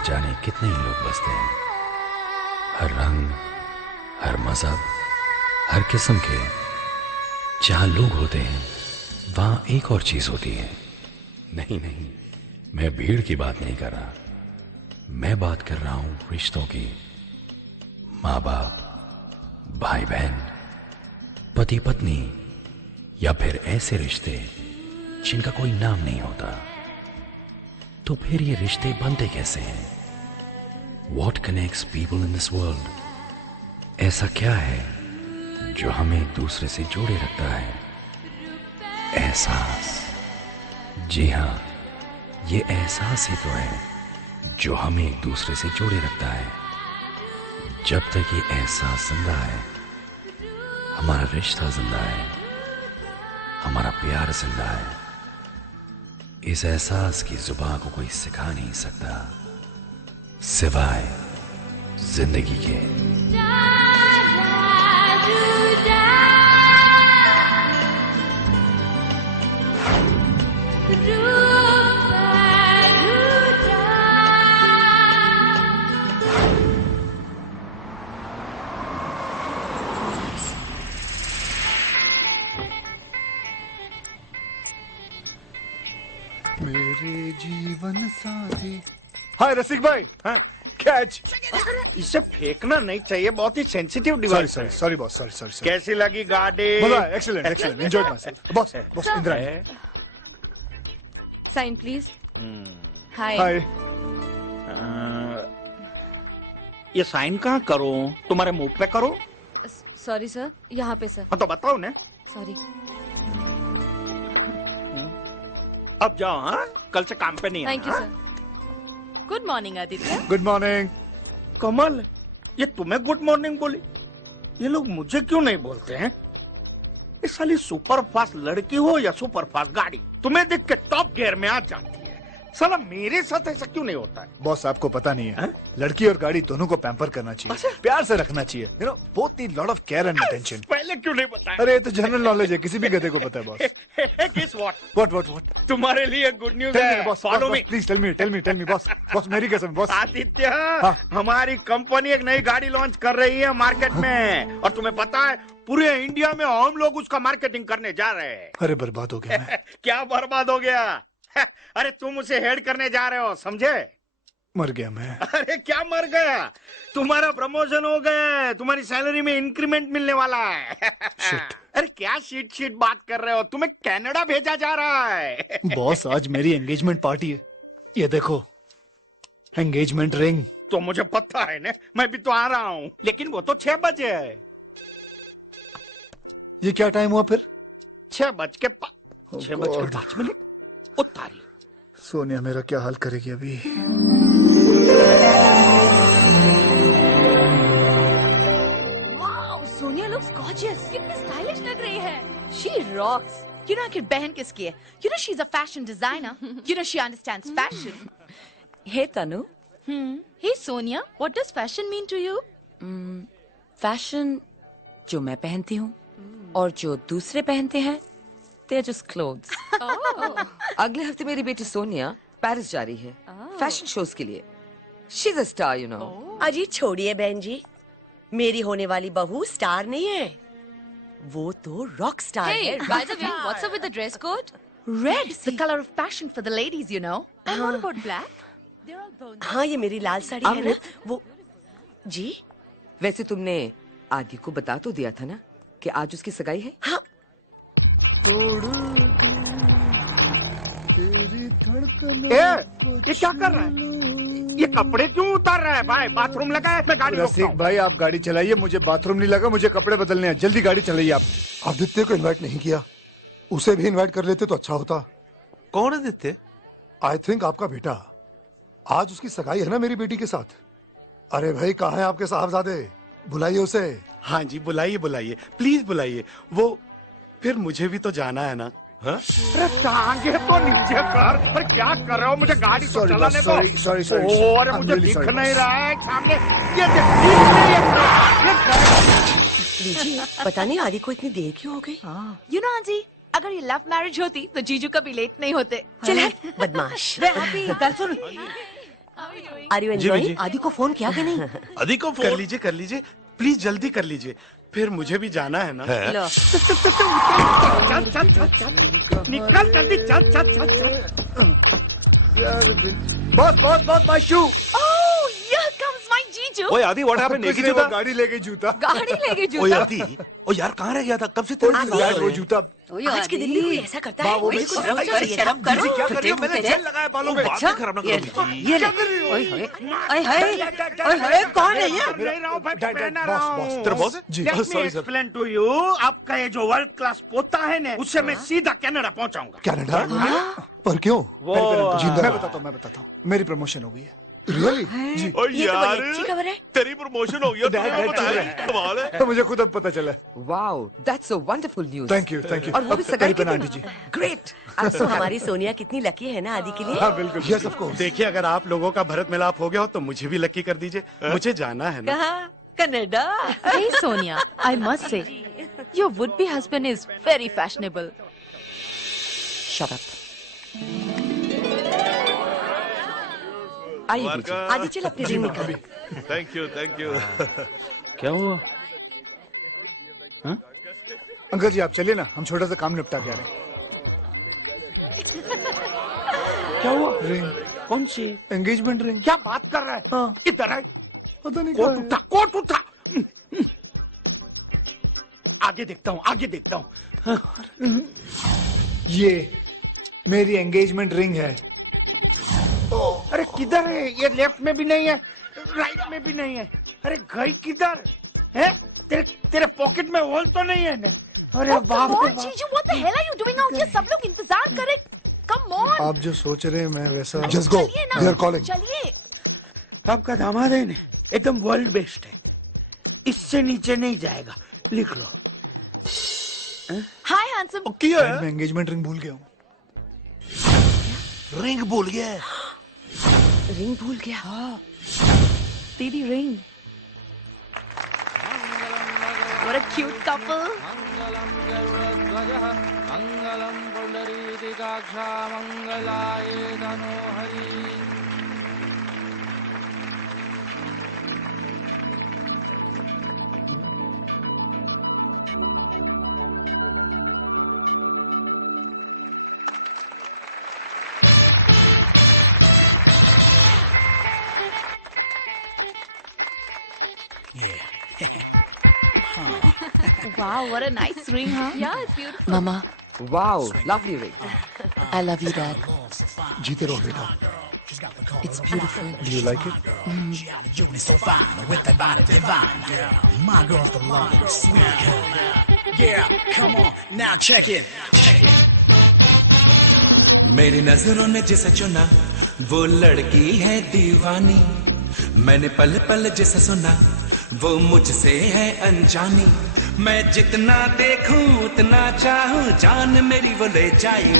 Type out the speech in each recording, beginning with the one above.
जाने कितने ही लोग बसते हैं, हर रंग, हर मजहब, हर किस्म के। जहां लोग होते हैं वहां एक और चीज होती है। नहीं नहीं, मैं भीड़ की बात नहीं कर रहा, मैं बात कर रहा हूं रिश्तों की। माँ बाप, भाई बहन, पति पत्नी, या फिर ऐसे रिश्ते जिनका कोई नाम नहीं होता। तो फिर ये रिश्ते बनते कैसे हैं? What connects people in this world? ऐसा क्या है जो हमें एक दूसरे से जोड़े रखता है? एहसास। जी हाँ, ये एहसास ही तो है जो हमें एक दूसरे से जोड़े रखता है। जब तक ये एहसास जिंदा है, हमारा रिश्ता जिंदा है, हमारा प्यार जिंदा है। इस एहसास की जुबान को कोई सिखा नहीं सकता सिवाय जिंदगी के। मेरे जीवन साथी। हाय रसिक भाई, हाँ कैच। इसे फेंकना नहीं चाहिए, बहुत ही सेंसिटिव डिवाइस है। Sorry boss, sorry. कैसी लगी गाड़ी? मजा आया, excellent, enjoyed myself. Boss Indrani. Sign please. Hi. ये साइन कहाँ करो? तुम्हारे मुंह पे करो। सॉरी सर, यहाँ पे सर। हाँ तो बताओ ना। सॉरी। अब जाओ। हाँ, कल से काम पे नहीं आना। Thank you sir. Good morning Aditya. Good morning. Kamal, ये तुम्हें गुड मॉर्निंग बोली? ये लोग मुझे क्यों नहीं बोलते हैं? ये साली सुपर फास्ट लड़की हो या सुपर फास्ट गाड़ी, तुम्हें देख के टॉप गियर में आ जाती है। साला मेरे साथ ऐसा क्यों नहीं होता है? बॉस आपको पता नहीं है, लड़की और गाड़ी दोनों को पैम्पर करना चाहिए, प्यार से रखना चाहिए। You know, both need lot of care and attention. पहले क्यों नहीं बताया? अरे ये तो जनरल नॉलेज है, किसी भी गधे को पता है बॉस। Guess what? तुम्हारे लिए गुड न्यूज है। Boss, follow me. Please tell me boss, मेरी कसम बॉस। आदित्य, हाँ। हमारी कंपनी एक नई गाड़ी लॉन्च कर रही है मार्केट में, और तुम्हें पता है पूरे इंडिया में हम लोग उसका मार्केटिंग करने जा रहे हैं। अरे बर्बाद हो गया मैं। क्या बर्बाद हो गया? अरे तुम उसे हेड करने जा रहे हो, समझे? मर गया मैं। अरे क्या मर गया? तुम्हारा प्रमोशन हो गया, तुम्हारी सैलरी में इंक्रीमेंट मिलने वाला है। Shit. अरे क्या शीट बात कर रहे हो? तुम्हें कनाडा भेजा जा रहा है। बॉस आज मेरी एंगेजमेंट पार्टी है, ये देखो एंगेजमेंट रिंग। तो मुझे पता है ना, मैं भी तो आ रहा हूँ, लेकिन वो तो 6 बजे है। ये क्या टाइम हुआ फिर? 6:05। उतारी। सोनिया मेरा क्या हाल करेगी अभी? Wow, Sonia looks gorgeous. कितनी स्टाइलिश लग रही है। She rocks. You know आखिर बहन किसकी है? You know she's a fashion designer. You know she understands fashion. Hey Tanu, Hey Sonia, what does fashion mean to you? Fashion जो मैं पहनती हूँ और जो दूसरे पहनते हैं, they are just clothes. अगले हफ्ते मेरी बेटी सोनिया पेरिस जा रही है फैशन शोज के लिए. She's a star, you know. अजी छोड़िए बहन जी, मेरी होने वाली बहू स्टार नहीं है, वो तो रॉक स्टार Hey, है। by the way, what's up with the dress code? Red is the color of passion for the ladies, you know. And what about black? They're all bones. हाँ ये मेरी लाल साड़ी है ना, वो जी वैसे तुमने आदि को बता तो दिया था ना कि आज उसकी सगाई है? हाँ। तेरी धड़कन ये क्या कर रहा है? ये कपड़े क्यों उतार रहा है भाई? बाथरूम लगा है, मैं गाड़ी रोकता रसिक हूँ। भाई आप गाड़ी चलाइए, मुझे बाथरूम नहीं लगा, मुझे कपड़े बदलने हैं, जल्दी गाड़ी चलाइए आप। आदित्य को इनवाइट नहीं किया, उसे भी इनवाइट कर लेते तो अच्छा होता। कौन है आदित्य? आई थिंक आपका बेटा। आज उसकी सगाई है ना मेरी बेटी के साथ। अरे भाई कहाँ है आपके साहबजादे? बुलाइए उसे। हाँ जी बुलाइए बुलाइए, प्लीज बुलाइए। वो फिर मुझे भी तो जाना है ना। हाँ? अरे टांगे तो नीचे कर, पर क्या कर रहे हो? मुझे गाड़ी तो Sorry, चलाने boss, दो। sorry, sorry, sorry. ओह, अरे I'm मुझे really दिख sorry, नहीं boss. रहा है सामने। ये देख, दिख नहीं है। लीजिए, पता नहीं आदि को इतनी देर क्यों हो गई। You know, Auntie, अगर ये लव मैरिज होती तो जीजू कभी लेट नहीं होते। चल हट, बदमाश। Are you ji, enjoying? जी। आदि को फोन किया कि नहीं? आदि को कर लीजिए, प्लीज जल्दी कर लीजिए, फिर मुझे भी जाना है ना। लो, चल चल चल चल, निकल जल्दी, चल चल चल चल। Boss boss boss my shoe. Oh, here comes my जीजू। ओए आदि व्हाट हैपेंड? कुछ नहीं, वो गाड़ी ले गई जूता। गाड़ी ले गई ओए जूता। आदि, ओ यार कहाँ रह गया था? कब से तेरे आदि। इंतजार वो में। जूता आज के दिन में कोई ऐसा करता है? वो कोई कुछ शर्म चाहिए था। जी क्या कर रही हो? मैंने जेल लगाया बालों में। बात खराब ना करो जी। ये ले। ओए होए, कौन है ये? नहीं रहा हूँ भाई, डैड, पहना बॉस, रहा बॉस, हूँ। तेरा बॉस है? जी Let me sorry sir. explain to you, आपका ये जो वर्ल्ड क्लास पोता है ना, उससे मैं सीधा कनाडा पहुंचाऊंगा। कनाडा? पर क्यों? जिंदा मैं रहो। बताता हूँ, मेरी प्रमोशन हो गई है। रियली? जी ओ ये तो बड़ी अच्छी खबर है। तेरी प्रमोशन हो गई है, डैड, तुझे डैड, पता है? डैड। कमाल है। तो मुझे खुद अब पता चला। Wow, that's a wonderful news. Thank you और वो भी सगाई के आंटी दिन। जी। ग्रेट। अब तो हमारी सोनिया कितनी लकी है ना आदि के लिए। हाँ बिल्कुल। Yes of course. देखिए अगर आप लोगों का भरत मिलाप हो गया हो तो मुझे भी लकी कर दीजिए, मुझे जाना है ना। कहाँ? Canada. Hey Sonia, I must say, your would-be husband is very fashionable. Shut up. आइए बीजू। आदि चल अपनी रिंग निकाल। थैंक यू क्या हुआ? अंकल जी आप चलिए ना, हम छोटा सा काम निपटा के आ रहे क्या हुआ? हैं। रिंग, कौन सी? Engagement ring. क्या बात कर रहा है? हाँ। इधर है। पता नहीं कोट क्या उठा, कोट उठा। आगे देखता हूँ, आगे देखता हूँ। है। ये मेरी एंगेजमेंट रिंग है। अरे किधर है? ये लेफ्ट में भी नहीं है, राइट में भी नहीं है। अरे गई किधर है? तेरे पॉकेट में होल तो नहीं है ना? अरे Oh, बाप come रे on, बाप। जीजू, what the hell are you doing out here? सब लोग इंतजार करे। Come on. आप जो सोच रहे हैं मैं वैसा। जस्ट गो, चलिए ना। They are calling. चलिए। आपका दामाद है ना, एकदम वर्ल्ड बेस्ट है, इससे नीचे नहीं जाएगा। लिख लो। Hi, handsome. मैं एंगेजमेंट रिंग भूल गया हूँ। रिंग भूल गया। रिंग भूल गया। Didi ring. What a cute couple. Wow, what a nice ring, huh? Yeah, it's beautiful. Mama, wow, lovely ring. I love you, Dad. जीते रहो बेटा। It's beautiful. Do you like it? She out of June is so fine, with that body divine. My girl's the loving, sweet kind. Yeah, come on, now check it. Check it. मेरी नजरों ने जिसे चुना वो लड़की है दीवानी, मैंने पल पल जिसे सुना वो मुझसे है अनजानी, मैं जितना देखूं उतना चाहूं जान मेरी वो ले जाए।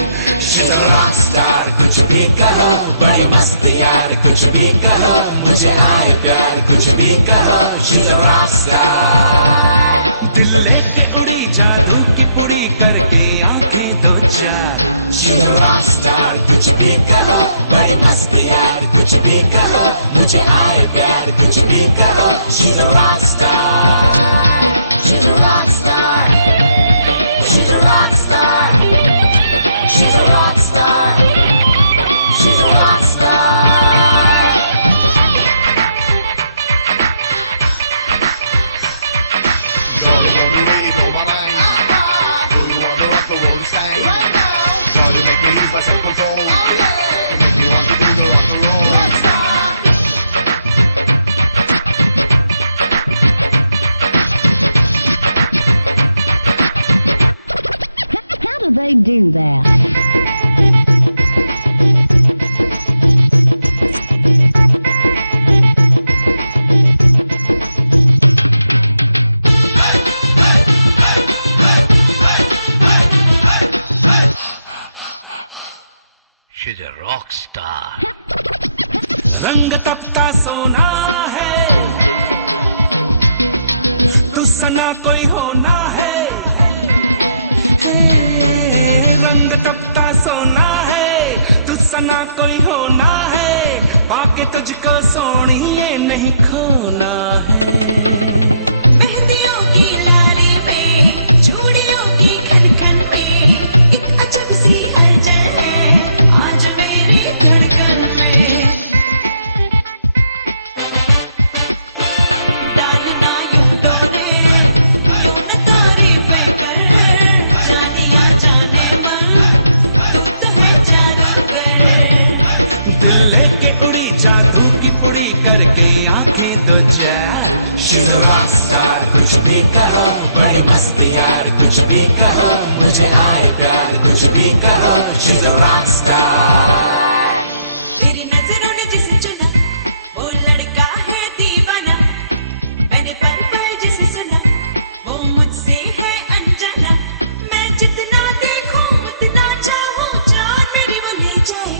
She's a rock star, कुछ भी कहो, बड़ी मस्त यार कुछ भी कहो, मुझे आए प्यार कुछ भी कहो। She's a rock star, दिल लेके उड़ी जादू की पुड़ी करके आंखें दो चार। She's a rock star, कुछ भी कहो, बड़ी मस्त यार कुछ भी कहो, मुझे आए प्यार कुछ भी कहो। She's a rock star, she's a rock star, she's a rock star, she's a rock star, she's a rock star. Girl, you want to really go bang. Do you want to rock the world stage? Girl, you make me lose my self-control. She's a rock star. रंग तपता सोना है, तू सना कोई होना है। हे रंग तपता सोना है, तू सना कोई होना है। पाके तुझको सोनिए नहीं खोना है। मेहंदियों की लाली में, चूड़ियों की खनखन में, एक अजब सी हलचल है आज मेरी धड़कन में। डालना यूं डोरे, यूं न तारीफें कर, जानिया जाने मन, तू तो है जादूगर। दिल लेके उड़ी जादू की पुड़ी करके आंखें दो चार। She's a rock star, कुछ भी कहो, बड़ी मस्त यार, कुछ भी कहो, मुझे आए प्यार, कुछ भी कहो। She's a rock star. मेरी नजरों ने जिसे चुना, वो लड़का है दीवाना। मैंने पल पल जिसे सुना, वो मुझसे है अनजाना। मैं जितना देखूं उतना चाहूं, जान मेरी वो ले जाए।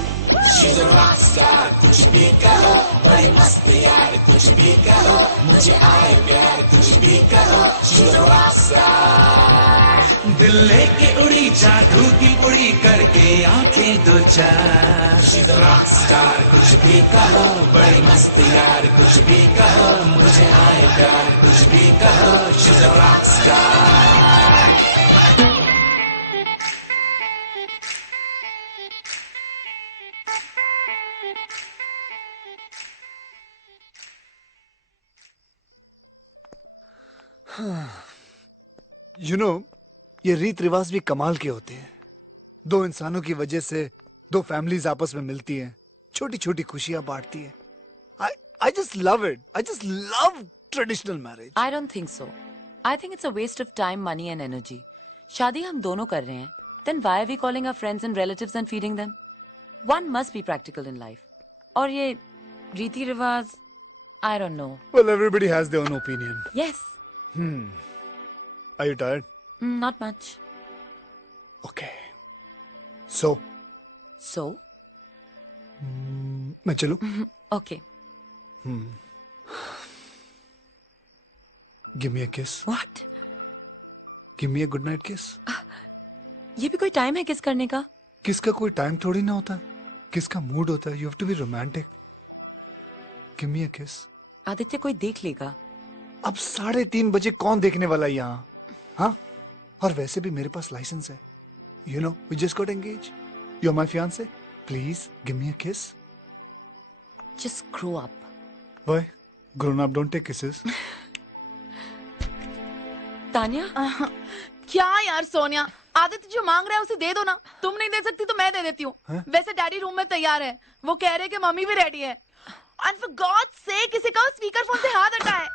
She's a rock star, कुछ भी कहो, बड़ी मस्त यार, कुछ भी कहो, मुझे आए प्यार, कुछ भी कहो। She's a rock star. दिल लेके उड़ी जादू की पुड़ी करके आंखें दो चार। She's a rock star, कुछ भी कहो, बड़ी मस्त यार, कुछ भी कहो, मुझे आए प्यार, कुछ भी कहो। She's a rock star. You know, ये रीत रिवाज भी कमाल के होते हैं। दो इंसानों की वजह से दो फैमिलीज आपस में मिलती हैं, छोटी छोटी खुशियां बांटती हैं। I just love it. I just love traditional marriage. I don't think so. I think it's a waste of time, money and energy. शादी हम दोनों कर रहे हैं. Then why are we calling our friends and relatives and feeding them? One must be practical in life. और ये रीति रिवाज, I don't know. Well, everybody has their own opinion. Yes. Are you tired? Not much. Okay. So? मैं चलूं? Okay. Give me a kiss. What? Give me a good night kiss. ये भी कोई time है किस करने का? किस का कोई टाइम थोड़ी ना होता है। किस का मूड होता है। You have to be romantic. Give me a kiss. Aditya कोई देख लेगा। अब 3:30 बजे कौन देखने वाला है यहाँ? हाँ? और वैसे भी मेरे पास लाइसेंस है। You know, we just got engaged. You're my fiance. Please give me a kiss. Just grow up. Why? Grown up don't take kisses. Tania? क्या यार सोनिया, आदित्य जो मांग रहा है उसे दे दो ना। तुम नहीं दे सकती तो मैं दे देती हूँ। वैसे डैडी रूम में तैयार है, वो कह रहे हैं कि मम्मी भी रेडी है। And for God's sake, किसी का स्पीकर फोन से हाथ हटाए।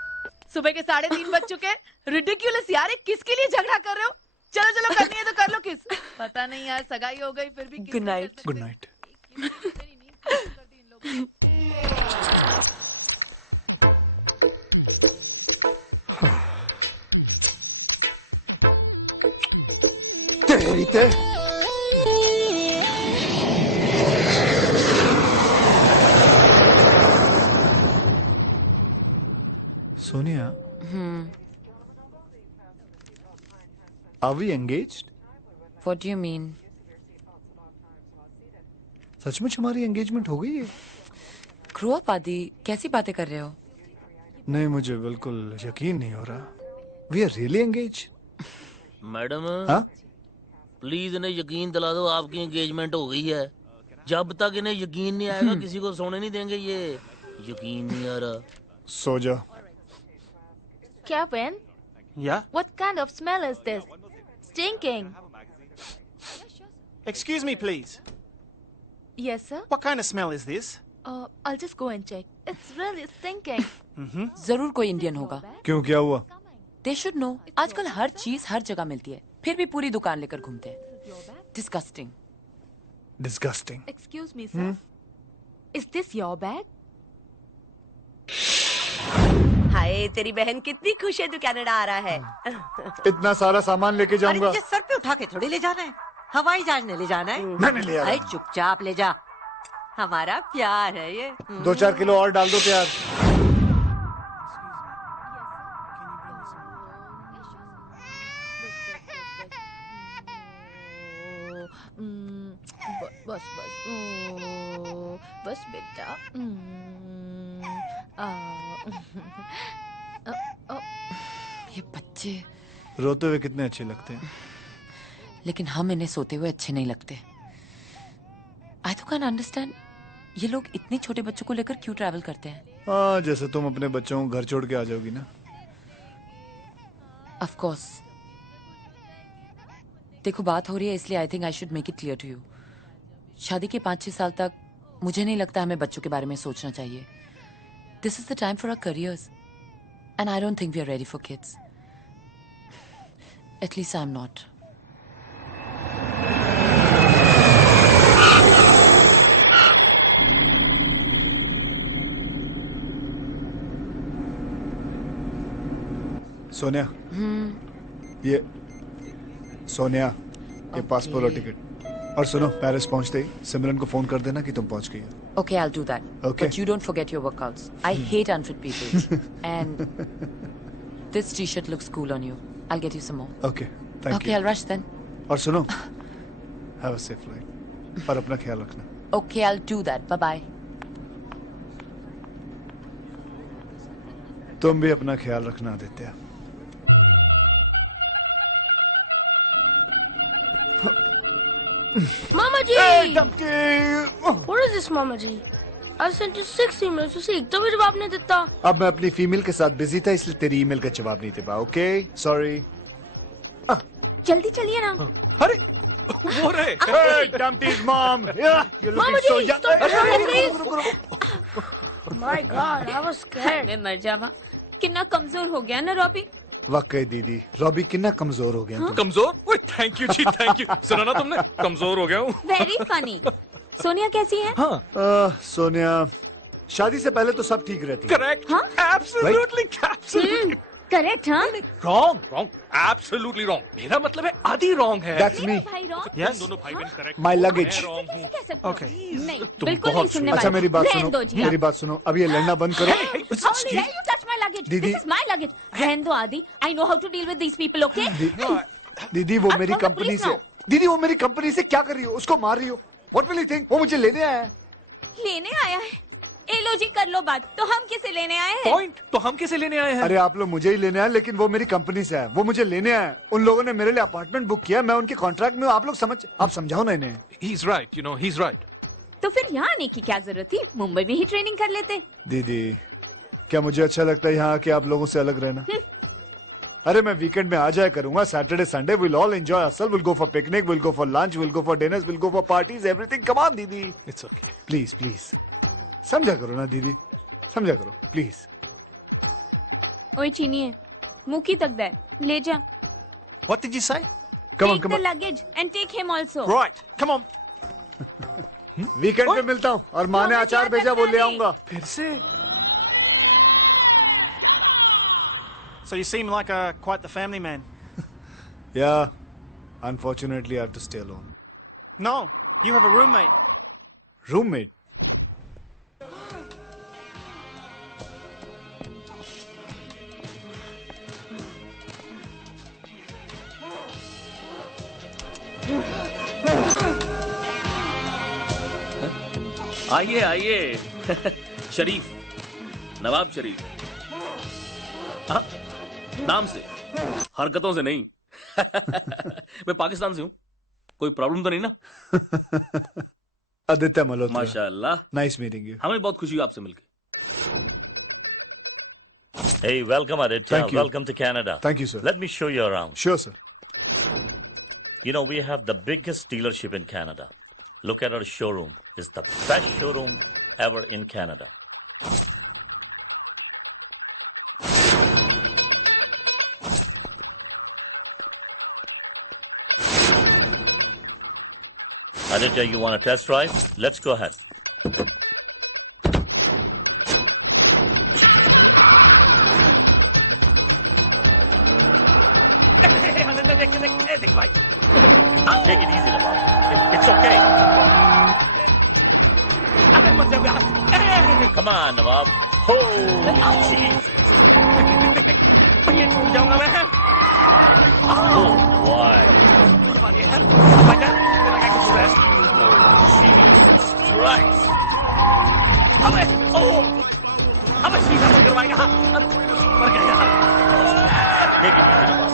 सुबह के 3:30 बज चुके। रिडिक्यूलस यार, किसके लिए झगड़ा कर रहे हो? चलो चलो करनी है तो कर लो किस। पता नहीं यार, सगाई हो गई फिर भी। Good night. Good night. तेरी ते Sonia, are we engaged? What do you mean? सचमुच हमारी एंगेजमेंट हो गई है? Grow up आदि, कैसी बातें कर रहे हो? नहीं, मुझे बिल्कुल यकीन नहीं हो रहा। We are really engaged? Madam, हाँ? प्लीज इन्हें यकीन दिला दो आपकी एंगेजमेंट हो गई है। जब तक इन्हें यकीन नहीं आएगा किसी को सोने नहीं देंगे। ये यकीन नहीं आ रहा। सो जा। Kevin? Yeah? What kind of smell is this? Stinking. Excuse me, please. Yes, sir. What kind of smell is this? I'll just go and check. It's really stinking. जरूर कोई इंडियन होगा। क्यों, क्या हुआ? They should know. आजकल हर चीज हर जगह मिलती है, फिर भी पूरी दुकान लेकर घूमते हैं। Disgusting. Disgusting. Excuse me, sir. Is this your bag? हाय, तेरी बहन कितनी खुश है तू कनाडा आ रहा है। इतना सारा सामान लेके जाऊंगा। अरे सर पे उठा के थोड़ी ले जाना है। हवाई जहाज ने ले जाना है? मैंने ले आया। अरे चुपचाप ले जा, हमारा प्यार है ये। 2-4 किलो और डाल दो प्यार। बस बस बेटा। ये बच्चे, रोते हुए कितने अच्छे लगते हैं। लेकिन हम इन्हें सोते हुए अच्छे नहीं लगते। आई तो कैन अंडरस्टैंड ये लोग इतने छोटे बच्चों को लेकर क्यों ट्रैवल करते हैं। हाँ, जैसे तुम अपने बच्चों को घर छोड़ के आ जाओगी ना। Of course. देखो बात हो रही है इसलिए I think I should make it clear to you. शादी के 5-6 साल तक मुझे नहीं लगता हमें बच्चों के बारे में सोचना चाहिए। This is the time for our careers and I don't think we are ready for kids. At least I am not. Sonia, ये सोनिया, ये पासपोर्ट और टिकट। और सुनो, पेरिस पहुंचते ही सिमरन को फोन कर देना कि तुम पहुंच गई हो। Okay, I'll do that. Okay. But you don't forget your workouts. I hate unfit people. And this t-shirt looks cool on you. I'll get you some more. Okay, thank Okay, you. I'll rush then. और सुनो, have a safe flight। और अपना ख्याल रखना। Okay, I'll do that. Bye-bye. तुम भी अपना ख्याल रखना Aditya. Mama Ji! Hey, Dumpty! What is this, Mama Ji? I sent you 6 emails. उसे एक तो भी जवाब नहीं देता। अब मैं अपनी फीमेल के साथ बिजी था इसलिए तेरी ईमेल का जवाब नहीं दे पाया। Okay, sorry. जल्दी चलिए ना। अरे वो रहे। Hey, Dumpty's mom. Yeah, you're looking Mama so Ji, young. stop Hey, it, hey, please. My God, I was scared. मैं मर जावा। कितना कमजोर हो गया ना रॉबी। वाकई दीदी, रॉबी कितना कमजोर हो गया। हाँ? कमजोर? ओए थैंक यू जी, थैंक यू। सुना ना तुमने, कमजोर हो गया हूँ। Very funny. सोनिया कैसी है? हाँ। सोनिया, शादी से पहले तो सब ठीक रहती। करेक्ट। हाँ? Absolutely, absolutely. करेक्ट। हाँ? Wrong, wrong, absolutely wrong. मेरा मतलब है आदि रॉन्ग है। That's me. भाई रॉन्ग। यस, दोनों भाई बहन करेक्ट। My luggage. ओके। नहीं, तुम बिल्कुल नहीं बहुत सुनने अच्छा वाली। मेरी बात रहने सुनो, दो जी मेरी आप। बात सुनो। अब ये लड़ना बंद करो। How dare you touch my luggage? दीदी। This is my luggage. रहने दो आदि। I know how to deal with these people, okay? दीदी वो अब मेरी call the कंपनी police से, now. दीदी वो मेरी कंपनी से क्या कर रही हो? उसको मार रही हो? What will he think? वो मुझे लेने आया है। लेने आया है। ए लो जी कर लो बात। तो हम किसे लेने आए हैं? पॉइंट। तो हम किसे लेने आए हैं? अरे आप लोग मुझे ही लेने आए, लेकिन वो मेरी कंपनी से है। वो मुझे लेने आए। उन लोगों ने मेरे लिए अपार्टमेंट बुक किया। मैं उनके कॉन्ट्रैक्ट में हूँ। आप लोग आप समझाओ ना इन्हें। He's right, you know, he's right. तो फिर यहाँ आने की क्या जरूरत थी? मुंबई में ही ट्रेनिंग कर लेते। दीदी, क्या मुझे अच्छा लगता है यहाँ आके आप लोगों से अलग रहना? अरे मैं वीकेंड में आ जाया करूंगा। Saturday Sunday will all enjoy as well, will go for picnic, will go for lunch, will go for dinners, will go for parties, everything. Come on दीदी। It's okay. प्लीज प्लीज समझा करो ना दीदी, समझा करो प्लीज। ओए चीनी मुकी तक दे ले जा। What did you say? Come on, Take come the on. luggage and take him also. Right, come on. Weekend पे मिलता हूँ। और माँ ने अचार भेजा, वो ले आऊंगा। फिर से? So you seem like quite the family man. Yeah, unfortunately I have to stay alone. No, you have a roommate. Roommate? आइए आइए। शरीफ, नवाब शरीफ। हाँ, नाम से, हरकतों से नहीं। मैं पाकिस्तान से हूँ। कोई प्रॉब्लम तो नहीं ना? आदित्य मल्होत्रा। माशाअल्लाह। Nice meeting you. हमें बहुत खुशी हुई आपसे मिलकर। Hey, welcome Aditya. Thank you. Welcome to Canada. Thank you, sir. Let me show you around. Sure, sir. You know, we have the biggest dealership in Canada. Look at our showroom. It's the best showroom ever in Canada. Aditya, you want a test drive? Let's go ahead. देख भाई। Take it easy, Nawab. It's okay. अरे मत जाओ यार। Come on, Nawab. Oh, Jesus. ये टूट जाऊंगा मैं। Oh, why? बर्बादी है। भाईजान, मेरा क्या कुछ है? Oh, Jesus Christ. अबे, ओह, अबे शीशा बंद करवाएगा। मर गया यार। Take it easy, Nawab.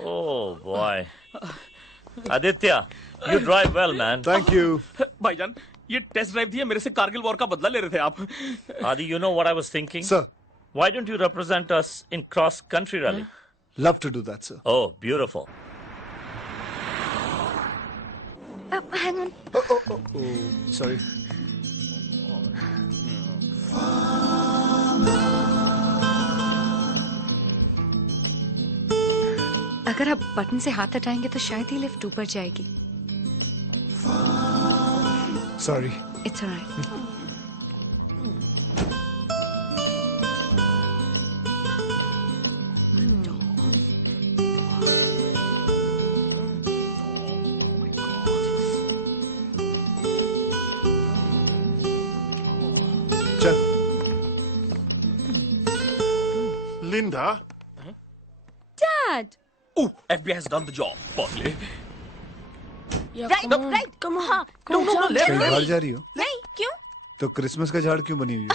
Oh, boy. Aditya, you drive well, man. Thank you. भाईजान, ये टेस्ट ड्राइव थी, मेरे से कारगिल वॉर का बदला ले रहे थे आप। Adi, you know what I was thinking? Sir. Why don't you represent us in cross-country rally? Love to do that, sir. Oh, beautiful. Hang on. Oh, sorry. अगर आप बटन से हाथ हटाएंगे तो शायद ही लिफ्ट ऊपर जाएगी। Sorry. It's alright. चल। Linda. Dad. Oh, FBI has done the job. Partly. Right. Come on. No, let कहीं बाहर जा रही हो? नहीं, क्यों? तो क्रिसमस का झाड़ क्यों बनी हुई है?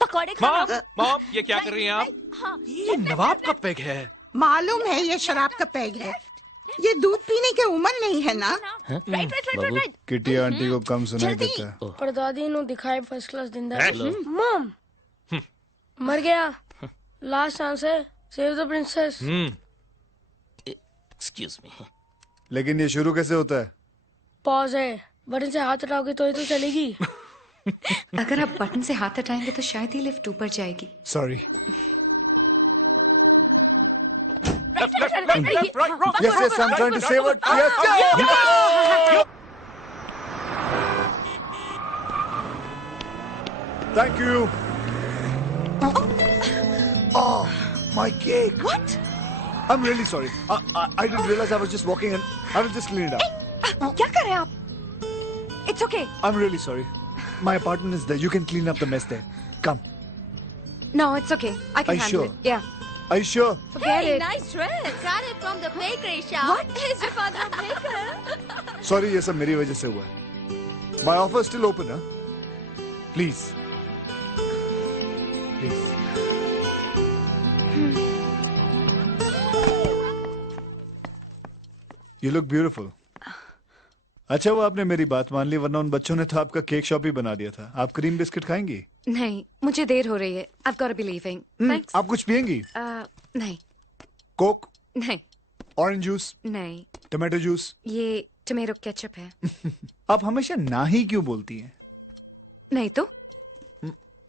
पकौड़े खाना। मॉम, ये क्या कर रही हैं आप? हाँ, ये नवाब का पेग है। मालूम है ये शराब का पैग है। ये दूध पीने की उम्र नहीं है ना। राइट। किटी आंटी को कम सुनाई देता है। पर दादी नु दिखाई फर्स्ट क्लास जिंदा है। Hello. मॉम मर गया। लास्ट चांस है, save the princess. Excuse me. लेकिन ये शुरू कैसे होता है? पॉज है, बटन से हाथ हटाओगे तो ही तो चलेगी। अगर आप बटन से हाथ हटाएंगे तो शायद ही लिफ्ट ऊपर जाएगी। Sorry. Right. Yes, I'm trying to say what. Yes. Thank you. Oh, my cake. What? I'm really sorry. I didn't realize I was just walking and I will just clean it up. क्या कर रहे हैं आप? It's okay. I'm really sorry. My apartment is there. You can clean up the mess there. Come. No, it's okay. I can Are you handle sure? it. Yeah. Are you sure? Forget it. Nice dress. Got it from the bakery shop. What? Is your father a baker? Sorry, ये सब मेरी वजह से हुआ है. My offer is still open, huh? Please. Please. You look beautiful. अच्छा वो आपने मेरी बात मान ली, वरना उन बच्चों ने तो आपका केक शॉप ही बना दिया था. आप क्रीम बिस्किट खाएंगी? नहीं, मुझे देर हो रही है. I've got to be leaving. Thanks. आप कुछ पियेंगी? नहीं. कोक? नहीं. Orange juice? नहीं. Tomato juice? ये टोमेटो केचप है. आप हमेशा ना ही क्यों बोलती हैं? नहीं तो?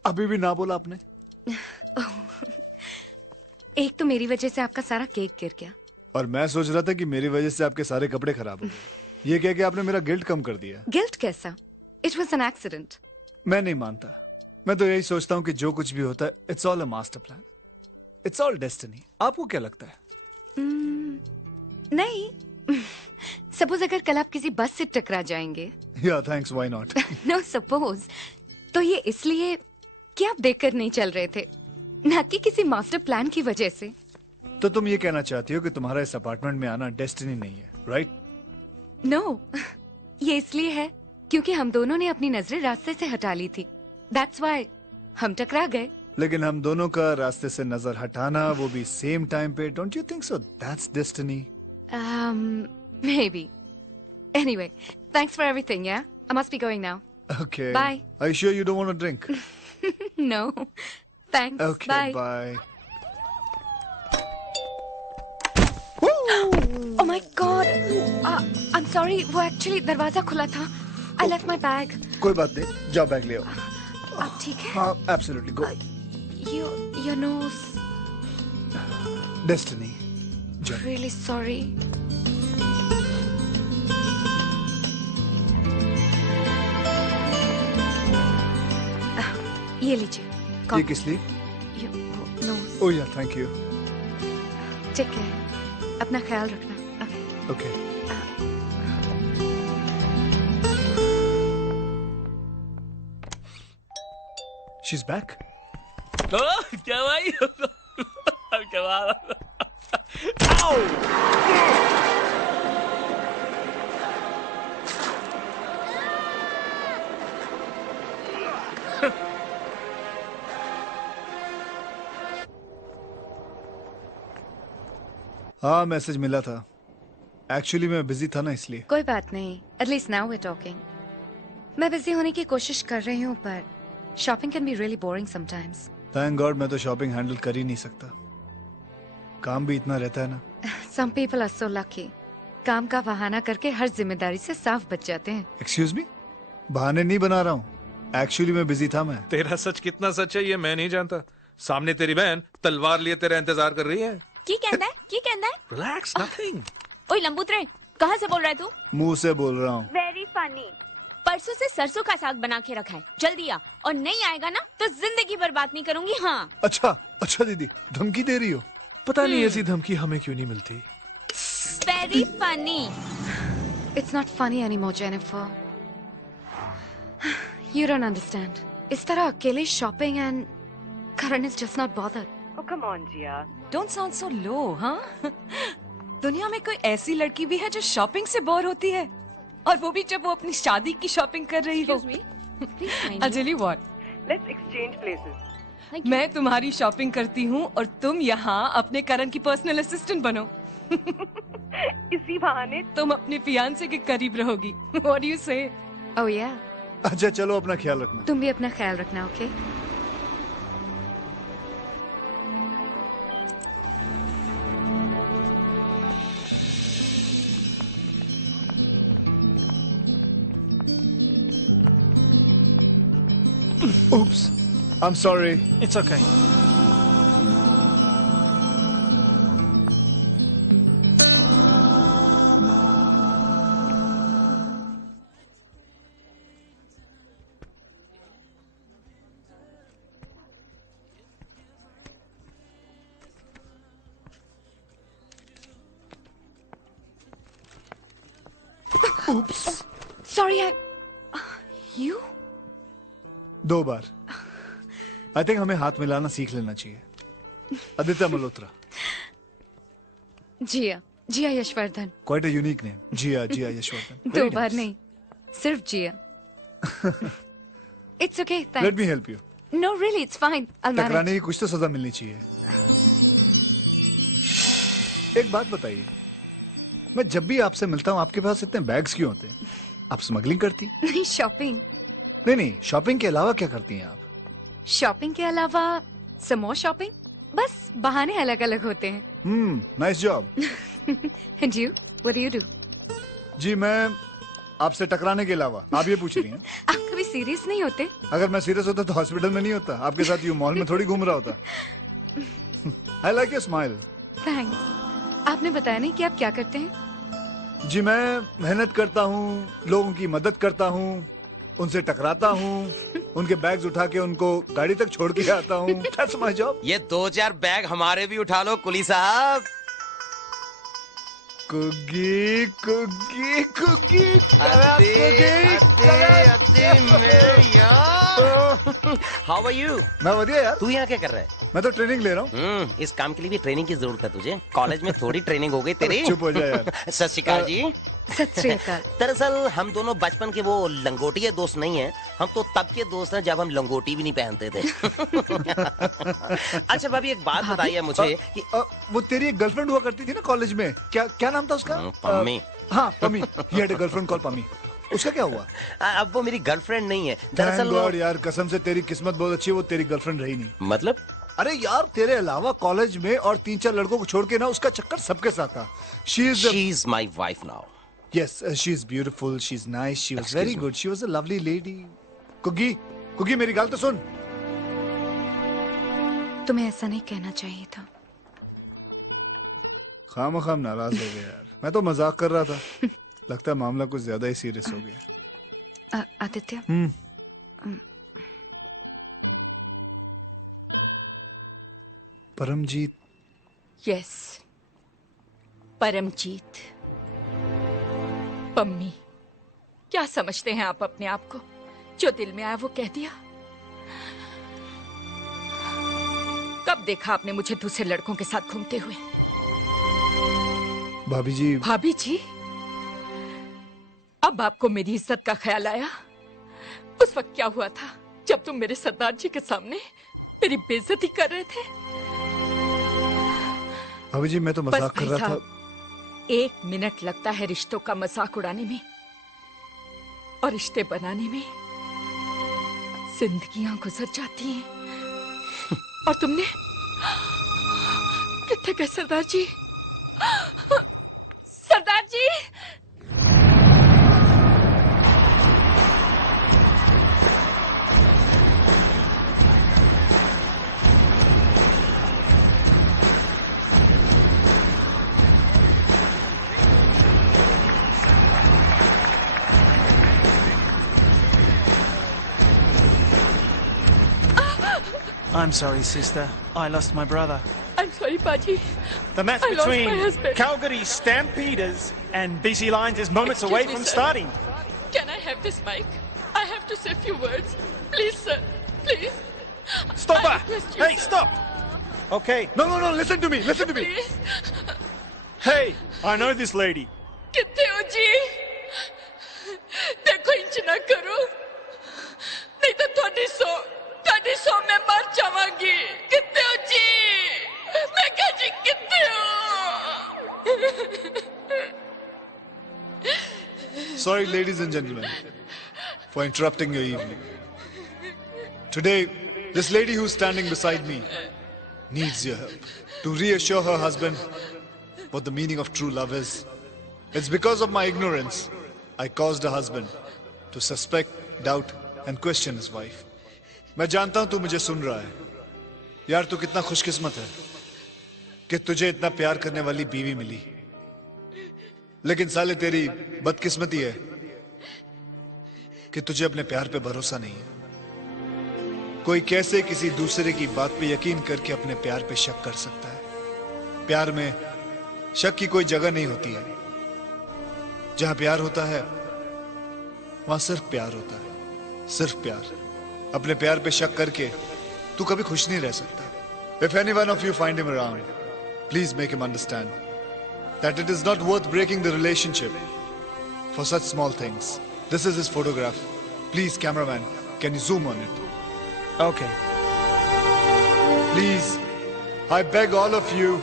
अभी भी ना बोला आपने? एक तो मेरी वजह से आपका सारा केक गिर गया. और मैं सोच रहा था कि मेरी वजह से आपके सारे कपड़े खराब हो गए. ये कह के आपने मेरा गिल्ट कम कर दिया. गिल्ट कैसा? It was an accident. मैं नहीं मानता. मैं तो यही सोचता हूँ कि जो कुछ भी होता है, it's all a master plan. It's all destiny. आपको क्या लगता है? नहीं. सपोज अगर कल आप किसी बस से टकरा जाएंगे. या thanks, why not. No suppose. तो ये इसलिए कि आप देखकर नहीं चल रहे थे, ना कि किसी मास्टर प्लान की वजह से. तो तुम ये कहना चाहती हो कि तुम्हारा इस अपार्टमेंट में आना डेस्टिनी नहीं है, राइट? नो. ये इसलिए है क्योंकि हम दोनों ने अपनी नजरें रास्ते से हटा ली थी. दैट्स व्हाई हम टकरा गए. लेकिन हम दोनों का रास्ते से नजर हटाना, वो भी सेम टाइम पे, don't you think so? That's destiny. Maybe. Anyway, thanks for everything, yeah? I must be going now. Okay. Bye. Are you sure you don't want to drink? No. Thanks. Okay, Bye. bye. Oh my God. I'm sorry. वो actually दरवाजा खुला था. I left my bag. कोई बात नहीं. जाओ bag ले आओ. आप ठीक है? हाँ, absolutely. Go. Your nose. Destiny. जाओ. Really sorry. ये लीजिए. ये किस लिए? Your nose. Oh yeah, thank you. Take care, अपना ख्याल रखना। ओके। She is back. क्या भाई? क्या हाँ, मैसेज मिला था। एक्चुअली मैं बिजी था ना, इसलिए। कोई बात नहीं, एटलीस्ट नाउ वी टॉकिंग। मैं बिजी होने की कोशिश कर रही हूँ, पर shopping can be really boring sometimes. Thank God मैं तो शॉपिंग हैंडल कर ही नहीं सकता, काम भी इतना रहता है ना। Some people are so lucky, काम का बहाना करके हर जिम्मेदारी से साफ बच जाते हैं। एक्सक्यूज मी, बहाने नहीं बना रहा हूँ, एक्चुअली मैं बिजी था। मैं तेरा सच कितना सच है ये मैं नहीं जानता। सामने तेरी बहन तलवार लिए तेरा इंतजार कर रही है। की कहता है? की कहता है? Relax, nothing. ओए लंबूतरे, कहाँ से बोल रहा है तू? मुंह से बोल रहा हूँ। Very funny. परसों से सरसों का साग बना के रखा है, जल्दी आ, और नहीं आएगा ना तो जिंदगी बर्बाद नहीं करूंगी। हाँ। अच्छा दीदी, धमकी दे रही हो? पता नहीं ऐसी धमकी हमें क्यों नहीं मिलती। Very funny. It's not funny anymore, Jennifer. You don't understand. इस तरह अकेले shopping and Karan is just not bothered. Oh come on, Jia. Don't sound so low, huh? दुनिया में कोई ऐसी लड़की भी है जो शॉपिंग से बोर होती है, और वो भी जब वो अपनी शादी की शॉपिंग कर रही हो। I'll tell you what. Let's exchange places. मैं तुम्हारी शॉपिंग करती हूँ और तुम यहाँ अपने करण की पर्सनल असिस्टेंट बनो। इसी बहाने तुम अपने फियांसे के करीब रहोगी। What do you say? Oh yeah. अच्छा चलो, अपना ख्याल रखना। तुम भी अपना ख्याल रखना, okay? Oops, I'm sorry. It's okay. Oops. Sorry, you? 2 बार। आई थिंक हमें हाथ मिलाना सीख लेना चाहिए। Aditya Malhotra. Jiya Yashvardhan. Quite a unique name. Jiya Yashvardhan. 2 बार नहीं, सिर्फ जिया। It's okay, thanks. Let me help you. No, really, it's fine. I'll manage. टकराने की कुछ तो सजा मिलनी चाहिए। एक बात बताइए, मैं जब भी आपसे मिलता हूँ आपके पास इतने बैग्स क्यों होते हैं? आप स्मगलिंग करती? नहीं, शॉपिंग। नहीं, शॉपिंग के अलावा क्या करती हैं आप? शॉपिंग के अलावा some more shopping? बस बहाने अलग अलग होते हैं। Nice job. And you? What do you do? जी मैं आपसे टकराने के अलावा, आप ये पूछ रही हैं? आप कभी सीरियस नहीं होते? अगर मैं सीरियस होता तो हॉस्पिटल में नहीं होता, आपके साथ यूं मॉल में थोड़ी घूम रहा होता। I like your smile. Thanks. आपने बताया नहीं कि आप क्या करते हैं? जी मैं मेहनत करता हूँ, लोगों की मदद करता हूँ, उनसे टकराता हूँ, उनके बैग्स उठा के उनको गाड़ी तक छोड़ के आता हूँ। That's my job. ये 2-4 बैग हमारे भी उठा लो कुली साहब। कुगी कुगी कुगी मेरे यार। How are you? मैं बढ़िया यार। तू यहाँ क्या कर रहा है? मैं तो ट्रेनिंग ले रहा हूँ। इस काम के लिए भी ट्रेनिंग की जरूरत है तुझे। कॉलेज में थोड़ी ट्रेनिंग हो गई तेरी। चुप हो जा यार। सत श्री अकाल जी। सत श्री अकाल। दरअसल हम दोनों बचपन के वो लंगोटिया दोस्त नहीं हैं, हम तो तब के दोस्त हैं जब हम लंगोटी भी नहीं पहनते थे। अच्छा भाभी एक बात बताइए मुझे कि वो तेरी एक गर्लफ्रेंड हुआ करती थी ना कॉलेज में, क्या नाम था उसका? पम्मी। हाँ Pammi. He had a girlfriend called Pammi. उसका क्या हुआ? अब वो मेरी गर्लफ्रेंड नहीं है दरअसल। गॉड यार, कसम से तेरी किस्मत बहुत अच्छी है, वो तेरी गर्लफ्रेंड रही नहीं। मतलब? अरे यार तेरे अलावा कॉलेज में और 3-4 लड़कों को छोड़ के ना उसका चक्कर सबके साथ था। She is my wife now. Yes, she is beautiful, she is nice, she was very good, she was a lovely lady. कुगी मेरी गाल तो सुन। तुम्हें ऐसा नहीं कहना चाहिए था। खाम नाराज हो गया यार, मैं तो मजाक कर रहा था। लगता है मामला कुछ ज्यादा ही सीरियस हो गया। आदित्य। परमजीत। यस, परमजीत, पम्मी, क्या समझते हैं आप अपने आप को? जो दिल में आया वो कह दिया। कब देखा आपने मुझे दूसरे लड़कों के साथ घूमते हुए? भाभी जी। भाभी जी? अब आपको मेरी इज्जत का ख्याल आया? उस वक्त क्या हुआ था जब तुम मेरे सरदार जी के सामने मेरी बेइज्जती कर रहे थे? भाभी जी मैं तो मजाक कर रहा था। 1 मिनट लगता है रिश्तों का मजाक उड़ाने में, और रिश्ते बनाने में जिंदगियां गुजर जाती हैं। और तुमने कितने गए सरदार जी? सरदार जी! I'm sorry, sister. I lost my brother. I'm sorry, Paji. The match I lost my between husband. Calgary Stampeders and BC Lions is moments Excuse away me, from sir. starting. Can I have this mic? I have to say a few words. Please, sir. Please. Stop I her! request you, Hey, sir. stop! Okay. No, listen to me, listen to me. Please. Hey, I know this lady. कितने हो जी? देखो inch ना करो, नहीं तो थोड़ी सौ में मर जावांगी। कितने हो जी? मैं क्या जी कितने हो? Sorry, ladies and gentlemen, for interrupting your evening. Today, this lady who's standing beside me needs your help to reassure her husband what the meaning of true love is. It's because of my ignorance I caused her husband to suspect, doubt, and question his wife. मैं जानता हूं तू मुझे सुन रहा है। यार तू कितना खुशकिस्मत है कि तुझे इतना प्यार करने वाली बीवी मिली, लेकिन साले तेरी बदकिस्मती है कि तुझे अपने प्यार पे भरोसा नहीं है। कोई कैसे किसी दूसरे की बात पे यकीन करके अपने प्यार पे शक कर सकता है? प्यार में शक की कोई जगह नहीं होती है। जहां प्यार होता है वहां सिर्फ प्यार होता है, सिर्फ प्यार। अपने प्यार पे शक करके तू कभी खुश नहीं रह सकता। If any one of you find him around, please make him understand that it is not worth breaking the relationship for such small things. This is his photograph. Please, cameraman, can you zoom on it? Okay. Please, I beg all of you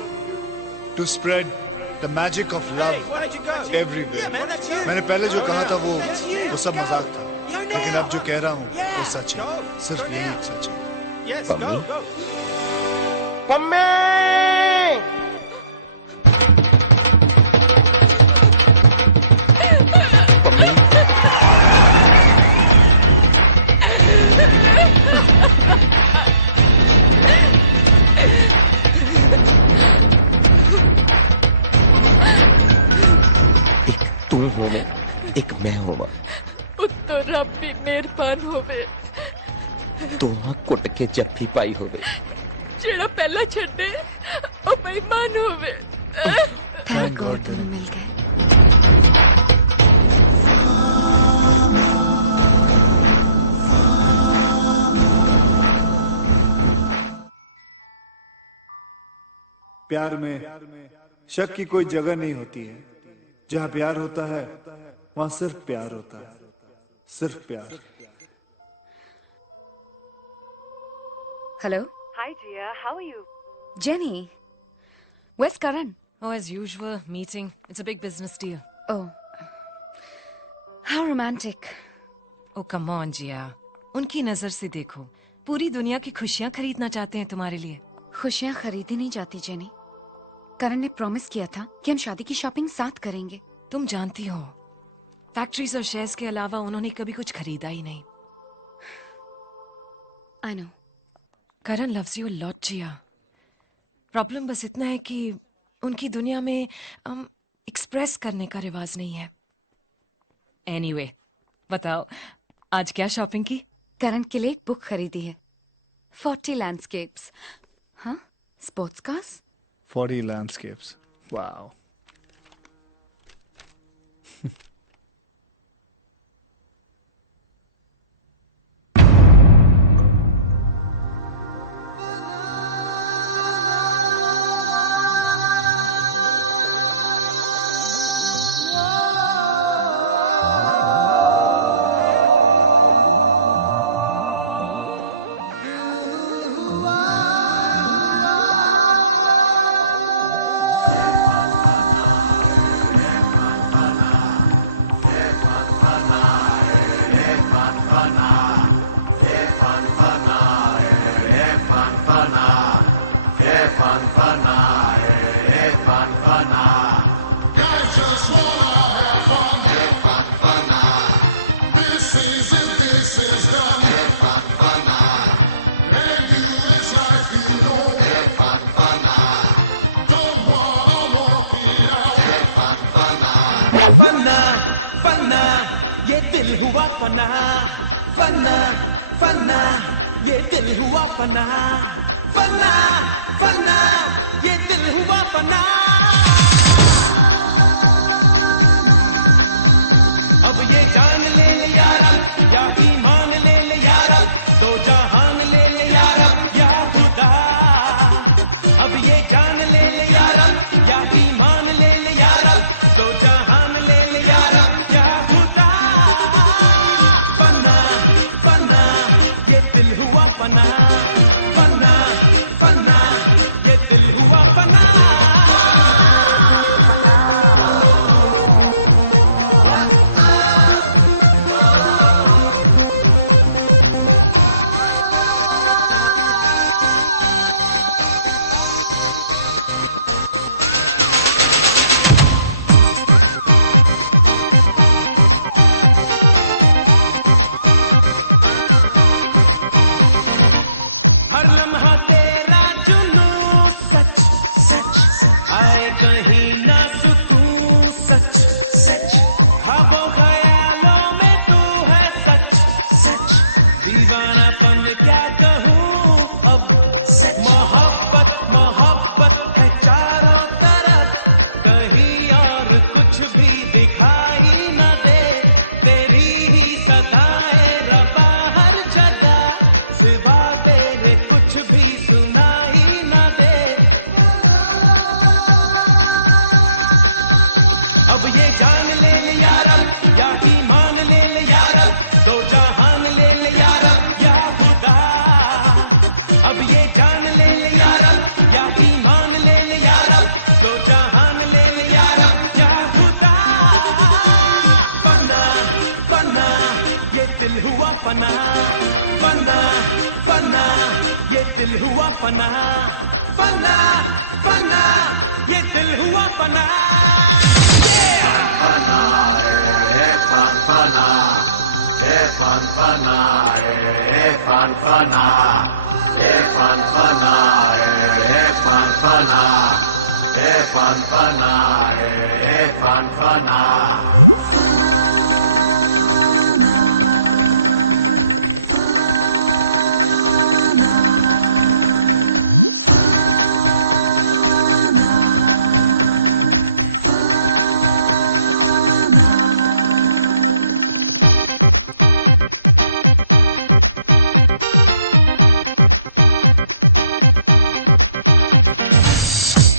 to spread the magic of love everywhere. मैंने पहले जो कहा था वो सब मजाक था, लेकिन अब जो कह रहा हूँ वो सच है। सिर्फ यही एक सच है। Yes, पम्मी? go. पम्मी! एक तू हो मैं, एक मैं होवा। उत्तो रब भी मेहरबान होवे, दोहां कुट के जफ्फी पाई होवे। जेड़ा पहला छड्डे ओ बेईमान होवे। थैंक गॉड दोनों मिल गए। प्यार में शक की कोई जगह नहीं होती है। जहां प्यार होता है वहां सिर्फ प्यार होता है, सिर्फ प्यार। Hello? Hi, Gia. How are you? Jenny. Where's Karan? Oh, as usual, meeting. It's a big business deal. Oh. How romantic. Oh, come on, Gia. उनकी नजर से देखो, पूरी दुनिया की खुशियां खरीदना चाहते हैं तुम्हारे लिए। खुशियां खरीदी नहीं जाती जेनी। करण ने प्रॉमिस किया था कि हम शादी की शॉपिंग साथ करेंगे। तुम जानती हो, फैक्ट्रीज और शेयर्स के अलावा उन्होंने कभी कुछ खरीदा ही नहीं। I know. Karan loves you lot Jiya. Problem बस इतना है कि उनकी दुनिया में एक्सप्रेस करने का रिवाज नहीं है। एनीवे, बताओ आज क्या शॉपिंग की? करण के लिए एक बुक खरीदी है, 40 लैंडस्केप्स। हाँ, sports cars. 40 landscapes. Wow. fana, fan fana, fan fana, fan fana, fan fana. Guys just wanna have fun, fan fana. This is it, this is done, fan fana. And you it's like you know, fan fana. Don't wanna walk it out, fan fana. फना फना ये दिल हुआ फना फना फना ये दिल हुआ फना फना फना ये दिल हुआ फना अब ये जान ले यारा या ईमान ले यारा दो जहान ले यारा या खुदा अब ये जान ले यारा या ईमान ले यारा दो जहान ले यारा या खुदा फना फना ये दिल हुआ फना फना फना ये दिल हुआ फना हर लम्हा तेरा जुनू सच सच आए कहीं ना सुकून सच सच ख्वाबों ख्यालों में तू है सच सच दीवानापन क्या कहूँ अब सच मोहब्बत मोहब्बत है चारों तरफ कहीं और कुछ भी दिखाई न दे तेरी ही सदाएं रबा हर जगह सिवा तेरे कुछ भी सुनाई न दे अब ये जान ले यारा या ईमान ले यारा दो जहान ले यारा या खुदा अब ये जान ले यारा या ईमान ले यारा दो जहान ले यारा या खुदा फना फना ये दिल हुआ फना फना फना ये दिल हुआ फना फना फना ये दिल हुआ फना Fana, fan fana, fan fana, fan fana, fan fana, fan fana, fan fana, fan fana.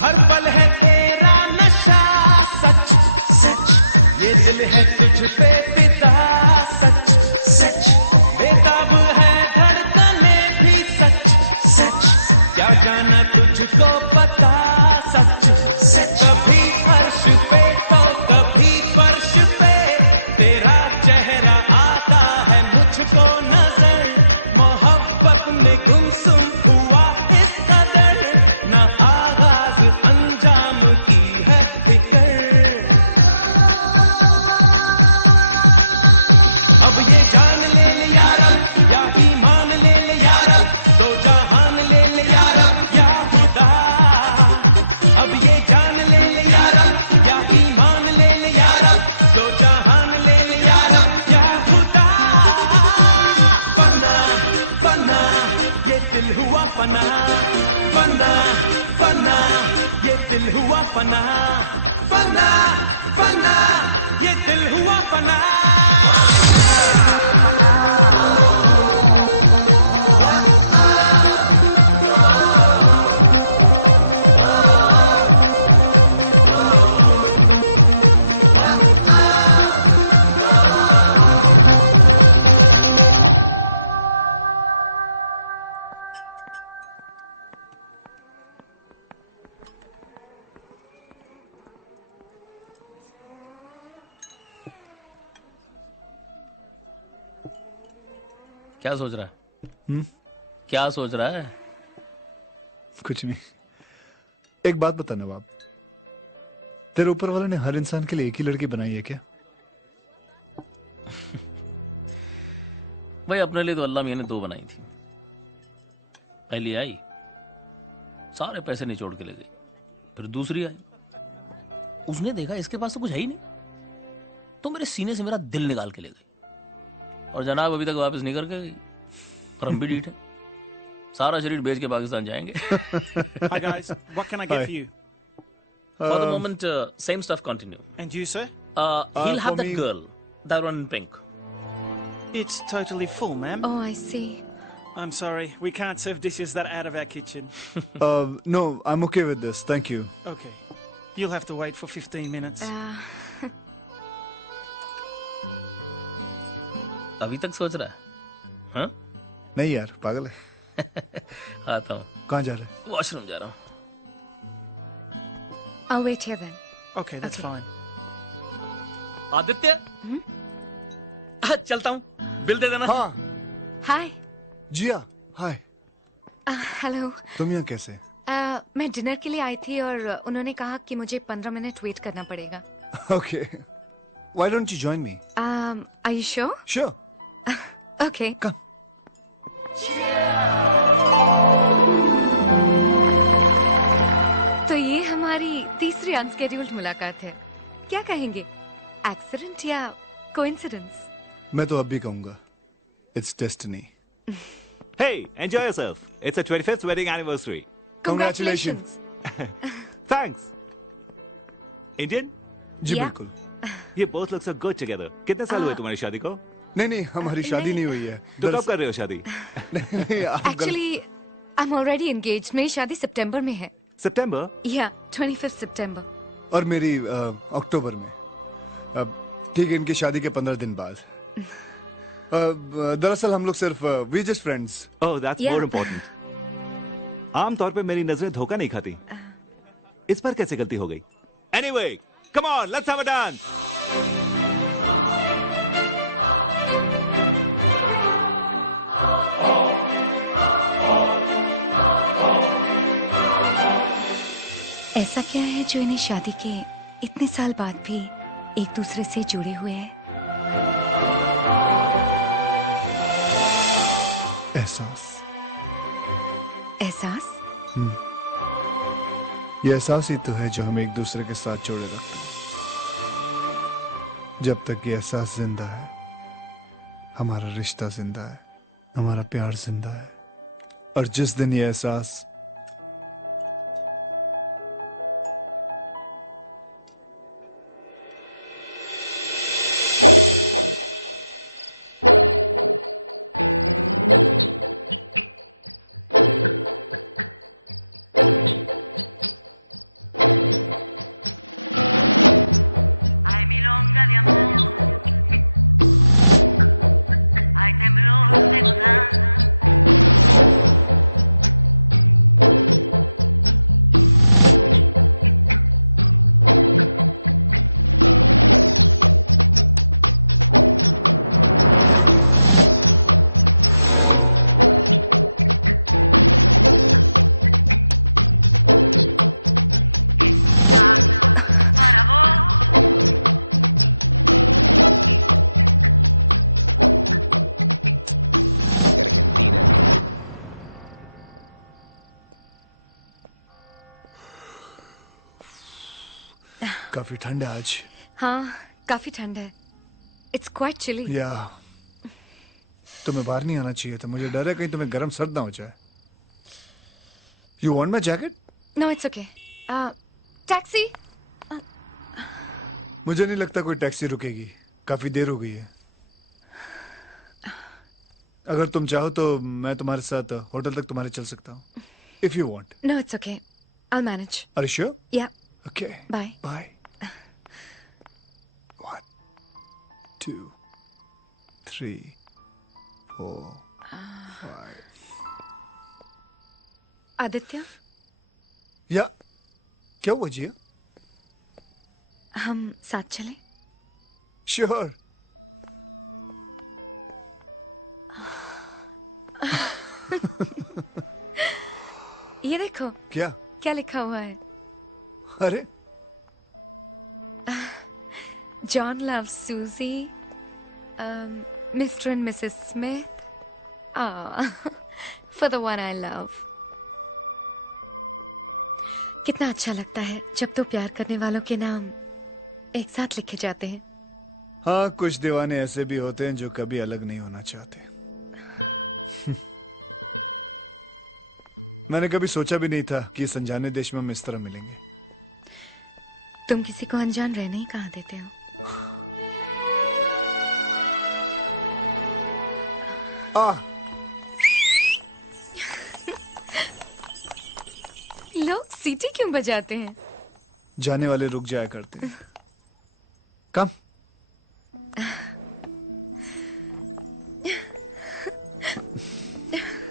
हर पल है तेरा नशा सच सच ये दिल है तुझ पे फिदा सच सच बेताब है धड़कने भी सच सच क्या जाना तुझको पता सच सच कभी अर्श पे तो कभी फर्श पे तेरा चेहरा आता है मुझको नजर मोहब्बत में गुमसुम हुआ इस कदर न आगाज अंजाम की है फिक्र अब ये जान ले यारा या ईमान ले यारा दो जहान ले यारा या खुदा अब ये जान ले यारा या ईमान ले यारा दो जहान ले यारा या खुदा फना फना ये दिल हुआ फना फना फना ये दिल हुआ फना फना फना ये दिल हुआ फना क्या सोच रहा है? क्या सोच रहा है? कुछ नहीं। एक बात बता नवाब, तेरे ऊपर वाले ने हर इंसान के लिए एक ही लड़की बनाई है क्या? भाई अपने लिए तो अल्लाह मियां ने 2 बनाई थी। पहली आई, सारे पैसे निचोड़ के ले गई। फिर दूसरी आई, उसने देखा इसके पास तो कुछ है ही नहीं, तो मेरे सीने से मेरा दिल निकाल के ले गई। और जनाब अभी तक वापस नहीं करके गई। और हम भी डीठ हैं, सारा शरीर बेच के पाकिस्तान जाएंगे। Hi guys, what can I get Hi. for you? For the moment, same stuff continue. And you, sir? He'll have for that me- girl, that one in pink. It's totally full, ma'am. Oh, I see. I'm sorry, we can't serve dishes that are out of our kitchen. No, I'm okay with this. Thank you. Okay, you'll have to wait for 15 minutes. अभी तक सोच रहा है? हाँ? नहीं यार, पागल है। आता हूँ। कहाँ जा रहे हैं? वॉशरूम जा रहा हूँ। I'll wait here then. Okay, that's fine. Aditya? चलता हूँ, बिल दे देना। हाँ। Hi. जिया, हाय। हेलो। तुम यहाँ कैसे? मैं डिनर के लिए आई थी और उन्होंने कहा कि मुझे 15 मिनट वेट करना पड़ेगा। Okay. Why don't you join me? Are you sure? Sure. Okay. Come. तो ये हमारी तीसरी अनस्केड्यूल्ड मुलाकात है। क्या कहेंगे? एक्सीडेंट या कोइंसिडेंस? मैं तो अब भी कहूँगा, it's destiny. Hey, enjoy yourself. It's a 25th wedding anniversary. Congratulations. Thanks. Indian? जी बिल्कुल। ये both look so good together. कितने साल हुए तुम्हारी शादी को? नहीं, हमारी शादी नहीं हुई है। तो कब कर रहे हो शादी? Actually, I'm already engaged. मेरी शादी सितंबर में है। सितंबर? Yeah, 25th September. और मेरी अक्टूबर में। ठीक है, इनकी शादी के 15 दिन बाद। दरअसल हम लोग सिर्फ we just friends. Oh, that's Yeah. more important. आम तौर पे मेरी नजरें धोखा नहीं खाती। इस पर कैसे गलती हो गई? Anyway, come on, let's have a dance. ऐसा क्या है जो इन्हें शादी के इतने साल बाद भी एक दूसरे से जुड़े हुए हैं? एहसास। एहसास? ये एहसास ही तो है जो हमें एक दूसरे के साथ जोड़े रखता है। जब तक ये एहसास जिंदा है, हमारा रिश्ता जिंदा है, हमारा प्यार जिंदा है। और जिस दिन ये एहसास काफी ठंड है आज। हाँ, काफी ठंड है। It's quite chilly. या तुम्हें बाहर नहीं आना चाहिए था। मुझे डर है कहीं तुम्हें गर्म सर्द ना हो जाए। You want my jacket? No, it's okay. Taxi? मुझे नहीं लगता कोई टैक्सी रुकेगी। काफी देर हो गई है। अगर तुम चाहो तो मैं तुम्हारे साथ होटल तक तुम्हारे चल सकता हूँ। If you want. No, it's okay. I'll manage. Are you sure? Yeah. Okay. Bye. Bye. 1, 2, 3, 4, 5. Aditya, या क्या हुआ जिया? हम साथ चलें? Sure. ये देखो क्या क्या लिखा हुआ है। अरे John loves Susie, Mr. and Mrs. Smith. For the one I love. कितना अच्छा लगता है जब तो प्यार करने वालों के नाम एक साथ लिखे जाते हैं। हाँ, कुछ दीवाने ऐसे भी होते हैं जो कभी अलग नहीं होना चाहते। मैंने कभी सोचा भी नहीं था कि इस अनजाने देश में हम इस तरह मिलेंगे। तुम किसी को अनजान रहने ही कहाँ देते हो। लोग सीटी क्यों बजाते हैं? जाने वाले रुक जाया करते हैं। कम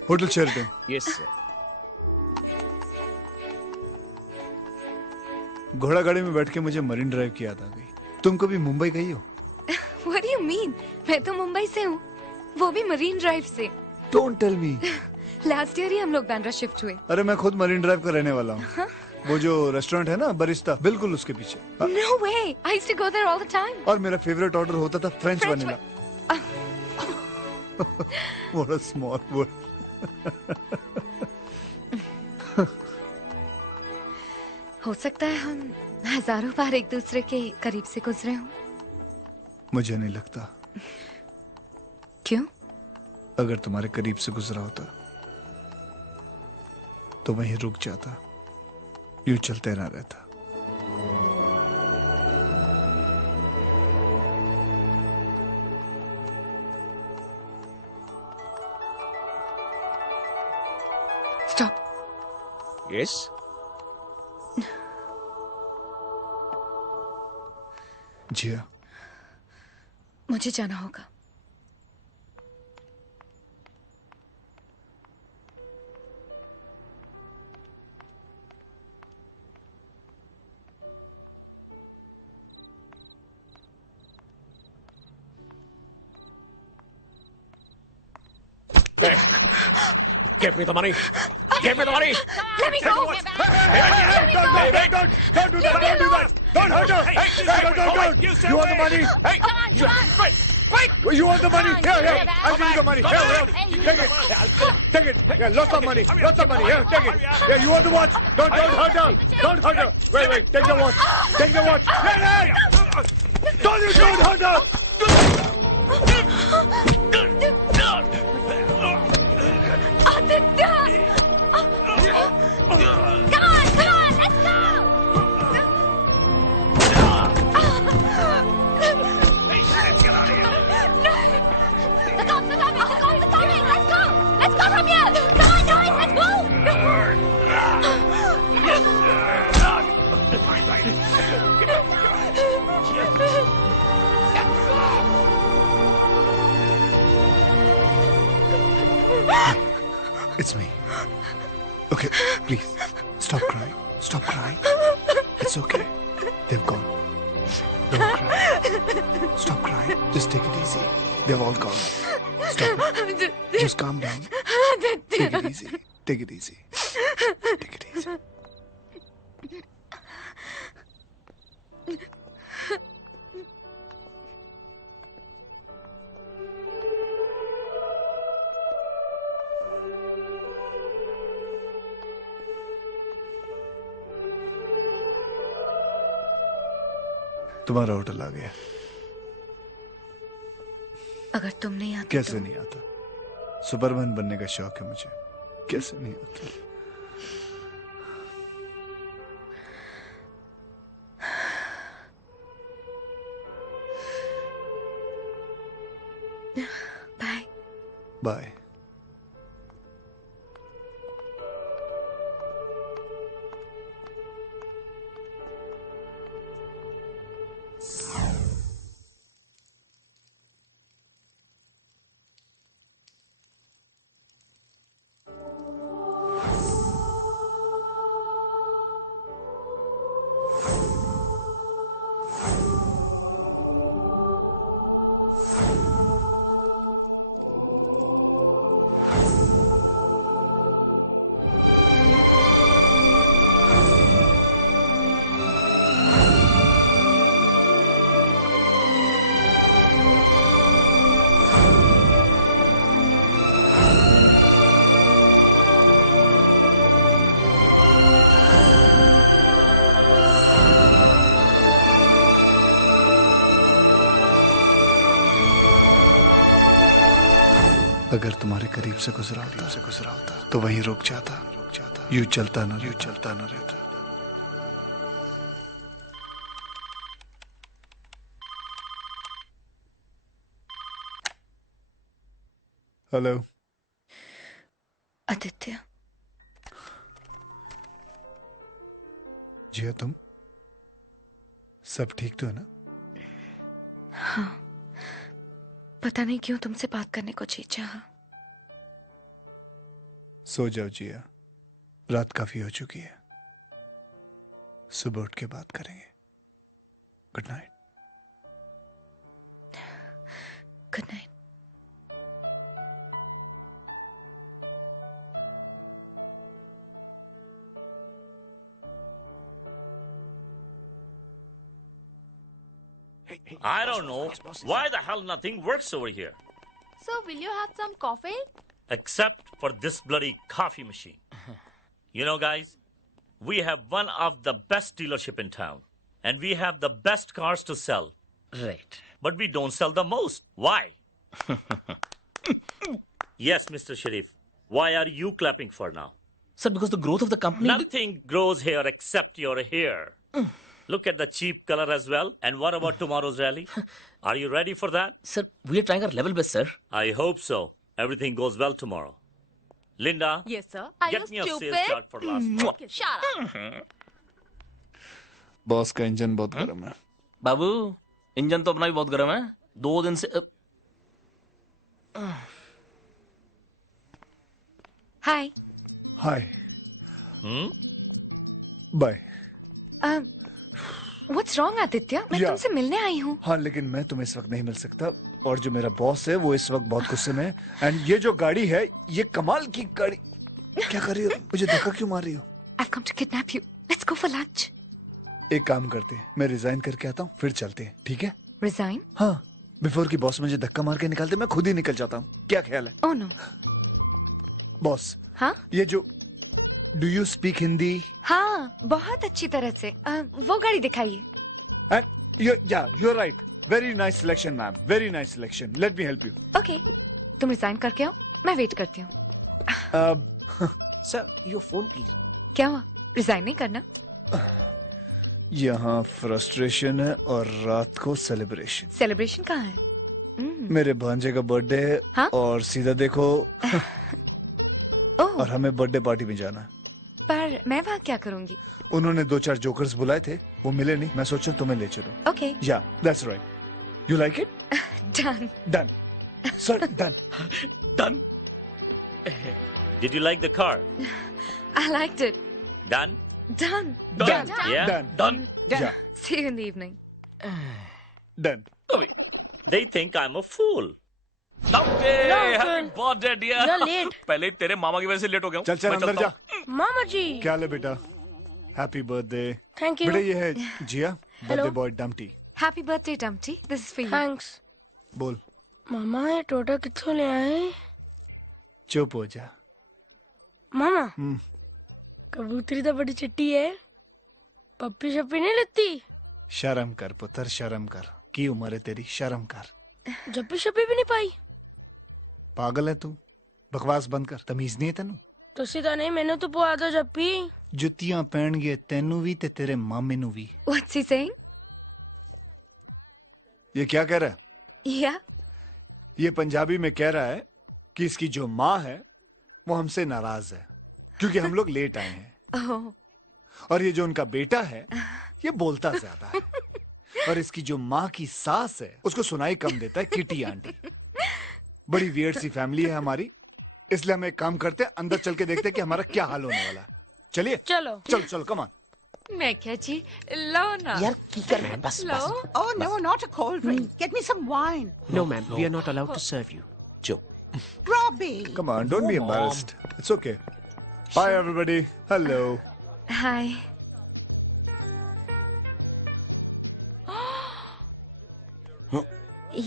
होटल शेरटन। Yes sir. घोड़ा गाड़ी में बैठ के मुझे मरीन ड्राइव की याद आ गई। तुम कभी मुंबई गई हो? What do you mean? मैं तो मुंबई से हूँ, वो भी मरीन ड्राइव से। Don't tell me. Last year ही हम लोग बांद्रा शिफ्ट हुए। अरे मैं खुद मरीन ड्राइव का रहने वाला हूँ। वो जो रेस्टोरेंट है ना बरिस्ता, बिल्कुल उसके पीछे। No way! I used to go there all the time. और मेरा फेवरेट ऑर्डर होता था French vanilla. What a small world. हो सकता है हम हजारों बार एक दूसरे के करीब से गुजरे हों। मुझे नहीं लगता। क्यों? अगर तुम्हारे करीब से गुजरा होता तो वहीं रुक जाता, यूं चलते ना रहता। Stop. Yes. जिया, मुझे जाना होगा। Give me the money. Give me the money. Let me go. Don't do that. Don't do that. Don't hurt her. Hey, don't. You want the money? Hey, you have to be quick. Quick. You want the money? Here. I'll give you the money. Here. Take it. Take it. Yeah, lots of money. Lots of money. Here, take it. Yeah, you want the watch? Don't hurt her. Don't hurt her. Wait. Take the watch. Take the watch. Hey. Don't hurt her. Aditya! Come on, let's go! The cops are coming! Let's go! Let's go from here! Come on, guys, let's go! It's me. Okay, please, stop crying. Stop crying. It's okay. They've gone. Don't cry. Stop crying. Just take it easy. They've all gone. Stop it. Just calm down. Take it easy. Take it easy. Take it easy. तुम्हारा hotel आ गया। अगर तुम नहीं आते कैसे नहीं आता? Superman बनने का शौक है मुझे। कैसे नहीं आता? बाय। बाय। अगर तुम्हारे करीब से गुजरा होता तो वहीं रुक जाता, यूं चलता न रहता। हेलो आदित्य, जिया तुम सब ठीक तो है ना? हाँ, पता नहीं क्यों तुमसे बात करने को जी चाहा। सो जाओ जिया, रात काफी हो चुकी है, सुबह उठ के बात करेंगे। Good night. Good night. I don't know why the hell nothing works over here. So, will you have some coffee? Except for this bloody coffee machine. You know, guys, we have one of the best dealership in town. And we have the best cars to sell. Right. But we don't sell the most. Why? Yes, Mr. Sharif. Why are you clapping for now? Sir, because the growth of the company... Nothing grows here except your hair. Look at the cheap color as well. And what about tomorrow's rally? Are you ready for that? Sir, we are trying our level best, sir. I hope so. Everything goes well tomorrow. Linda? Yes, sir. Are Get you me stupid? a sales chart for last month. Okay, shut up. Boss का engine बहुत गर्म है। बाबू, engine तो अपना भी बहुत गर्म है। 2 दिन से हाय। हाय। बाय। What's wrong Aditya? मैं तुमसे मिलने आई हूँ। हाँ, लेकिन मैं तुम्हें इस वक्त नहीं मिल सकता, और जो मेरा बॉस है वो इस वक्त बहुत गुस्से में है। एंड ये जो गाड़ी है, ये कमाल की गाड़ी। क्या कर रही हो? मुझे धक्का क्यों मार रही हो? I've come to kidnap you. Let's go for lunch. एक काम करते हैं, मैं रिजाइन करके आता हूँ, फिर चलते हैं, ठीक है? रिजाइन? हाँ, बिफोर की बॉस मुझे धक्का मार के निकालते, मैं खुद ही निकल जाता हूँ। क्या ख्याल है? Oh no. बॉस। हाँ? ये जो डू यू स्पीक हिंदी? हाँ, बहुत अच्छी तरह से। वो गाड़ी दिखाइए। You're right. Very nice selection, ma'am. Very nice selection. Let me help you. Okay. तुम रिजाइन करके आओ, मैं वेट करती हूँ। Sir, your phone, please. क्या हुआ? रिजाइन नहीं करना? यहाँ फ्रस्ट्रेशन है और रात को सेलिब्रेशन। सेलिब्रेशन कहाँ है? मेरे भांजे का बर्थडे है। हाँ? और सीधा देखो और हमें बर्थडे पार्टी में जाना है। पर मैं वहाँ क्या करूँगी? उन्होंने 2-4 जोकर्स बुलाए थे, वो मिले नहीं। मैं सोचा तुम्हें ले चलो। Okay. Yeah, that's right. You like it? Done. Done. Sir, done. Done. Did you like the car? I liked it. Done? Done. Done. Yeah? Done. Done. Yeah. See you in the evening. Done. They think I'm a fool. Happy birthday dear. You're late. पहले ही तेरे मामा की वजह से late हो गया हूँ। चल मैं अंदर चलता जा। हूँ। मामा जी। क्या ले बेटा? Happy birthday. Thank you. बेटा ये है Jiya, birthday boy Dumpty. Happy birthday, Dumpty. This is for you. Thanks. बोल। मामा ये टोटा कित्थों ले आए? चुप हो जा। मामा कबूतरी तो बड़ी चिट्टी है, पप्पी शप्पी नहीं लगती? शर्म कर पुत्र, शर्म कर। की उम्र है तेरी, शर्म कर। जप्पी शप्पी भी नहीं पाई? पागल है तू, बकवास बंद कर। तमीज नहीं है तेनू? तुसी तो नहीं, मैंने तो पवा दो जप्पी। जुतियां पहन गए तेनू भी ते तेरे मामे नू भी। What's he saying? ये क्या कह रहा है? Yeah. ये पंजाबी में कह रहा है कि इसकी जो माँ है वो हमसे नाराज है क्योंकि हम लोग लेट आए हैं। Oh. और ये जो उनका बेटा है ये बोलता ज्यादा है, और इसकी जो माँ की सास है उसको सुनाई कम देता है, किटी आंटी। बड़ी वियर्ड सी फैमिली है हमारी, इसलिए हम एक काम करते हैं, अंदर चल के देखते हैं कि हमारा क्या हाल होने वाला है। चलिए चलो चलो कम ऑन। मैं क्या जी, लो ना। यार की कर रहे हैं? बस लो। Oh no, not a cold drink. Get me some wine. No, ma'am. We are not allowed to serve you. चुप। Robbie. Come on, don't be embarrassed. It's okay. Hi everybody. Hello. Hi.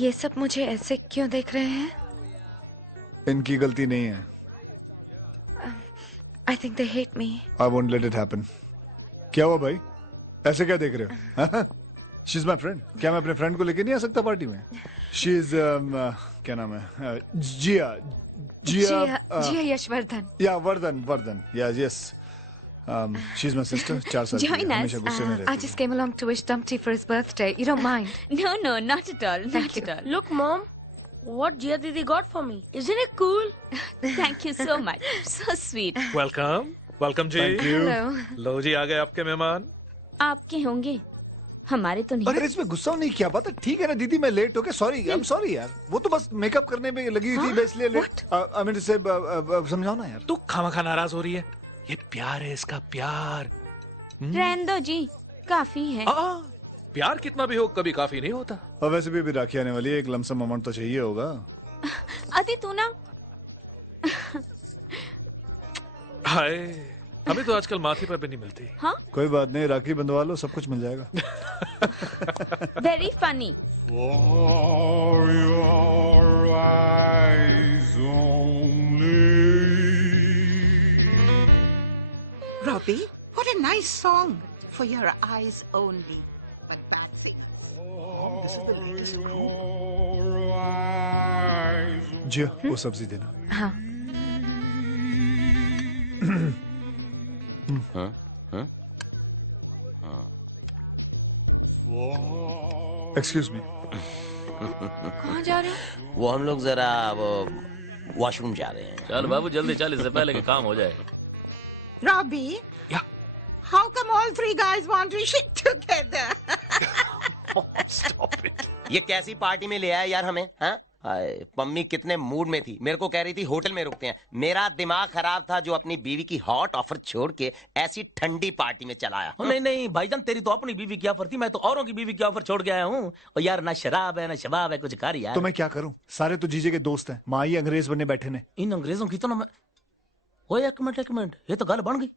ये सब मुझे ऐसे क्यों देख रहे हैं? इनकी गलती नहीं है। I think they hate me. I won't let it happen. क्या हुआ भाई? ऐसे क्या देख रहे हो? She's my friend. क्या मैं अपने फ्रेंड को लेके नहीं आ सकता पार्टी में? शी इज क्या नाम है? जिया जिया यशवर्धन। या वर्धन या yes she is my sister. 4 साल की Join us. हमेशा गुस्से में I रहती just came along to wish Dumpty for his birthday. You don't mind? No, no, not at all. Not at all. Look, Mom, what Jia Didi got for me. Isn't it cool? Thank you so much. So sweet. Welcome welcome जी। Thank you. Hello. लो जी, आ गए आपके मेहमान। आपके होंगे, हमारे तो नहीं। अरे इसमें गुस्सा नहीं किया बात। ठीक है ना दीदी, मैं लेट हो गया, सॉरी, आई एम सॉरी यार। वो तो बस मेकअप करने में लगी हुई थी, मैं इसलिए लेट। आई मीन से समझाओ ना यार। तू खामखा नाराज हो रही है। ये प्यार है, इसका प्यार। रहने दो जी, काफी है। प्यार कितना भी हो कभी काफी नहीं होता। और वैसे भी अभी राखी आने वाली है, एक लमसम अमाउंट तो चाहिए होगा। अदी तू ना। हाय, हमें तो आजकल माथे पर भी नहीं मिलती। हाँ? कोई बात नहीं, राखी बंधवा लो, सब कुछ मिल जाएगा। Very funny. For your eyes only. Robbie, what a nice song. For your eyes only. But bad singers. This is the latest group. जिया, वो सब्जी देना। हाँ। हाँ? हाँ? Excuse me. कहाँ जा रहे हो? वो हम लोग जरा वो वॉशरूम जा रहे हैं। चल बाबू जल्दी चल, इससे पहले कि काम हो जाए। Robbie? Yeah? How come all 3 guys want to shit together? Stop it. ये कैसी पार्टी में ले आया यार हमें? हाँ? हाय, मम्मी कितने मूड में थी, मेरे को कह रही थी होटल में रुकते हैं। मेरा दिमाग खराब था जो अपनी बीवी की हॉट ऑफर छोड़ के ऐसी ठंडी पार्टी में चला आया। नहीं नहीं भाईजान, तेरी तो अपनी बीवी की ऑफर थी, मैं तो औरों की बीवी की ऑफर छोड़ के आया हूँ। और यार ना शराब है ना शबाब है, कुछ कर यार। तो मैं क्या करूं? सारे तो जीजे के दोस्त हैं, माँ ही अंग्रेज बनने बैठे ने। इन अंग्रेजों की तो ना मैं। ओ एक मिनट, ये तो गल बन गई।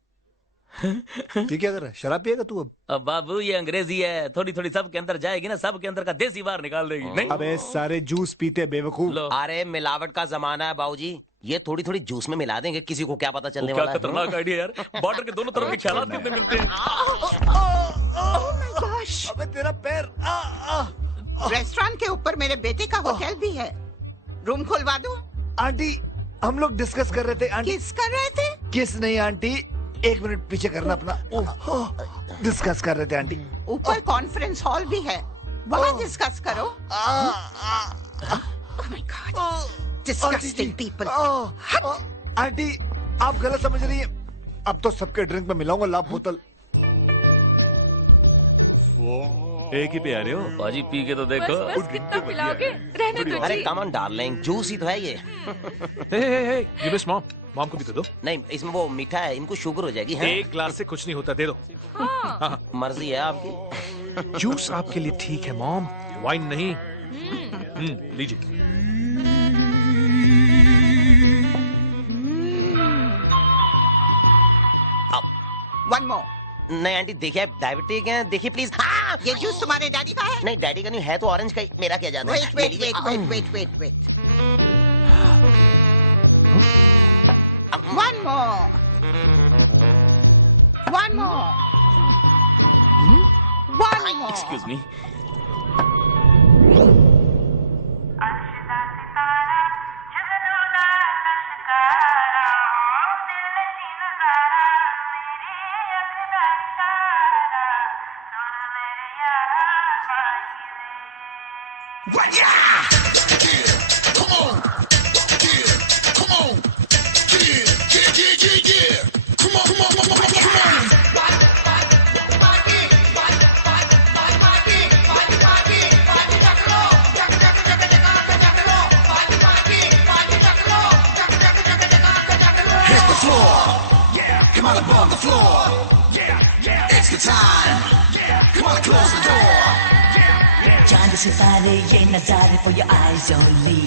ये क्या कर रहा है? शराब पिएगा तू अब? अब बाबू ये अंग्रेजी है, थोड़ी थोड़ी सबके अंदर जाएगी ना, सबके अंदर का देसी बाहर निकाल देगी। नहीं अबे सारे जूस पीते बेवकूफ। अरे मिलावट का जमाना है बाबूजी, ये थोड़ी थोड़ी जूस में मिला देंगे, किसी को क्या पता चलने वाला है। क्या खतरनाक आइडिया यार। बॉर्डर के दोनों तरफ के ख्यालात कितने मिलते हैं। Oh my gosh! अबे तेरा पैर। रेस्टोरेंट के ऊपर मेरे बेटे का होटल भी है, रूम खुलवा दूं? आंटी, हम लोग डिस्कस कर रहे थे। आंटी किस कर रहे थे? किस नहीं आंटी, 1 मिनट पीछे करना अपना। डिस्कस कर रहे थे आंटी। ऊपर कॉन्फ्रेंस हॉल भी है, वहाँ डिस्कस करो। Oh my God! Disgusting people. Aunty आप गलत समझ रही हैं, अब तो सबके ड्रिंक में मिलाऊंगा लाभ बोतल। एक ही पे आ रहे हो? बाजी पी के तो देखो। बस कितना पिलाओगे? रहने दो अरे जी। कम ऑन डार्लिंग, जूस ही तो है ये। ये मिस मॉम, मॉम को भी दे दो। नहीं, इसमें वो मीठा है, इनको शुगर हो जाएगी। हाँ? एक ग्लास से कुछ नहीं होता, दे दो। हाँ। मर्जी है आपकी। जूस आपके लिए ठीक है मॉम, वाइन नहीं। लीजिए। One more. नहीं आंटी देखिए, डायबिटिक है, देखिए प्लीज। हाँ! ये जूस तुम्हारे डैडी का है? नहीं डैडी का नहीं है, तो ऑरेंज का ही। मेरा क्या जाता है। Wait. One more. Excuse me. चांद सितारे ये नजारे for your eyes only,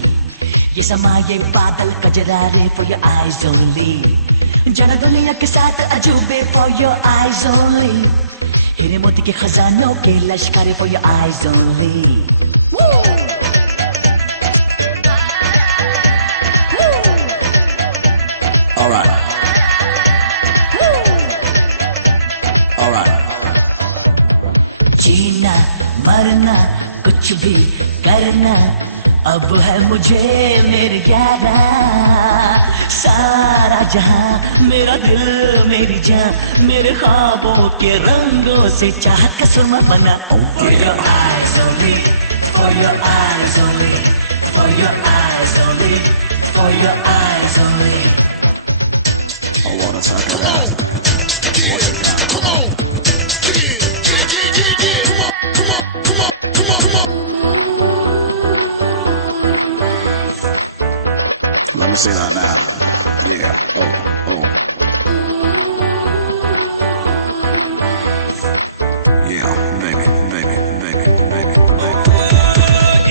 ये समा ये बादल कजरारे for your eyes only, जाना दुनिया के साथ अजूबे for your eyes only, हीरे मोती के खजानों के लश्कारे for your eyes only. जीना मरना कुछ भी करना, अब है मुझे मेरे यारा सारा जहां, मेरा दिल मेरी जान, मेरे ख्वाबों के रंगों से चाहत का सुरमा बना। For your eyes only, for your eyes only, for your eyes only, for your eyes only. I wanna talk about it. Come on. Let me say that now. Yeah. Oh. Yeah, baby.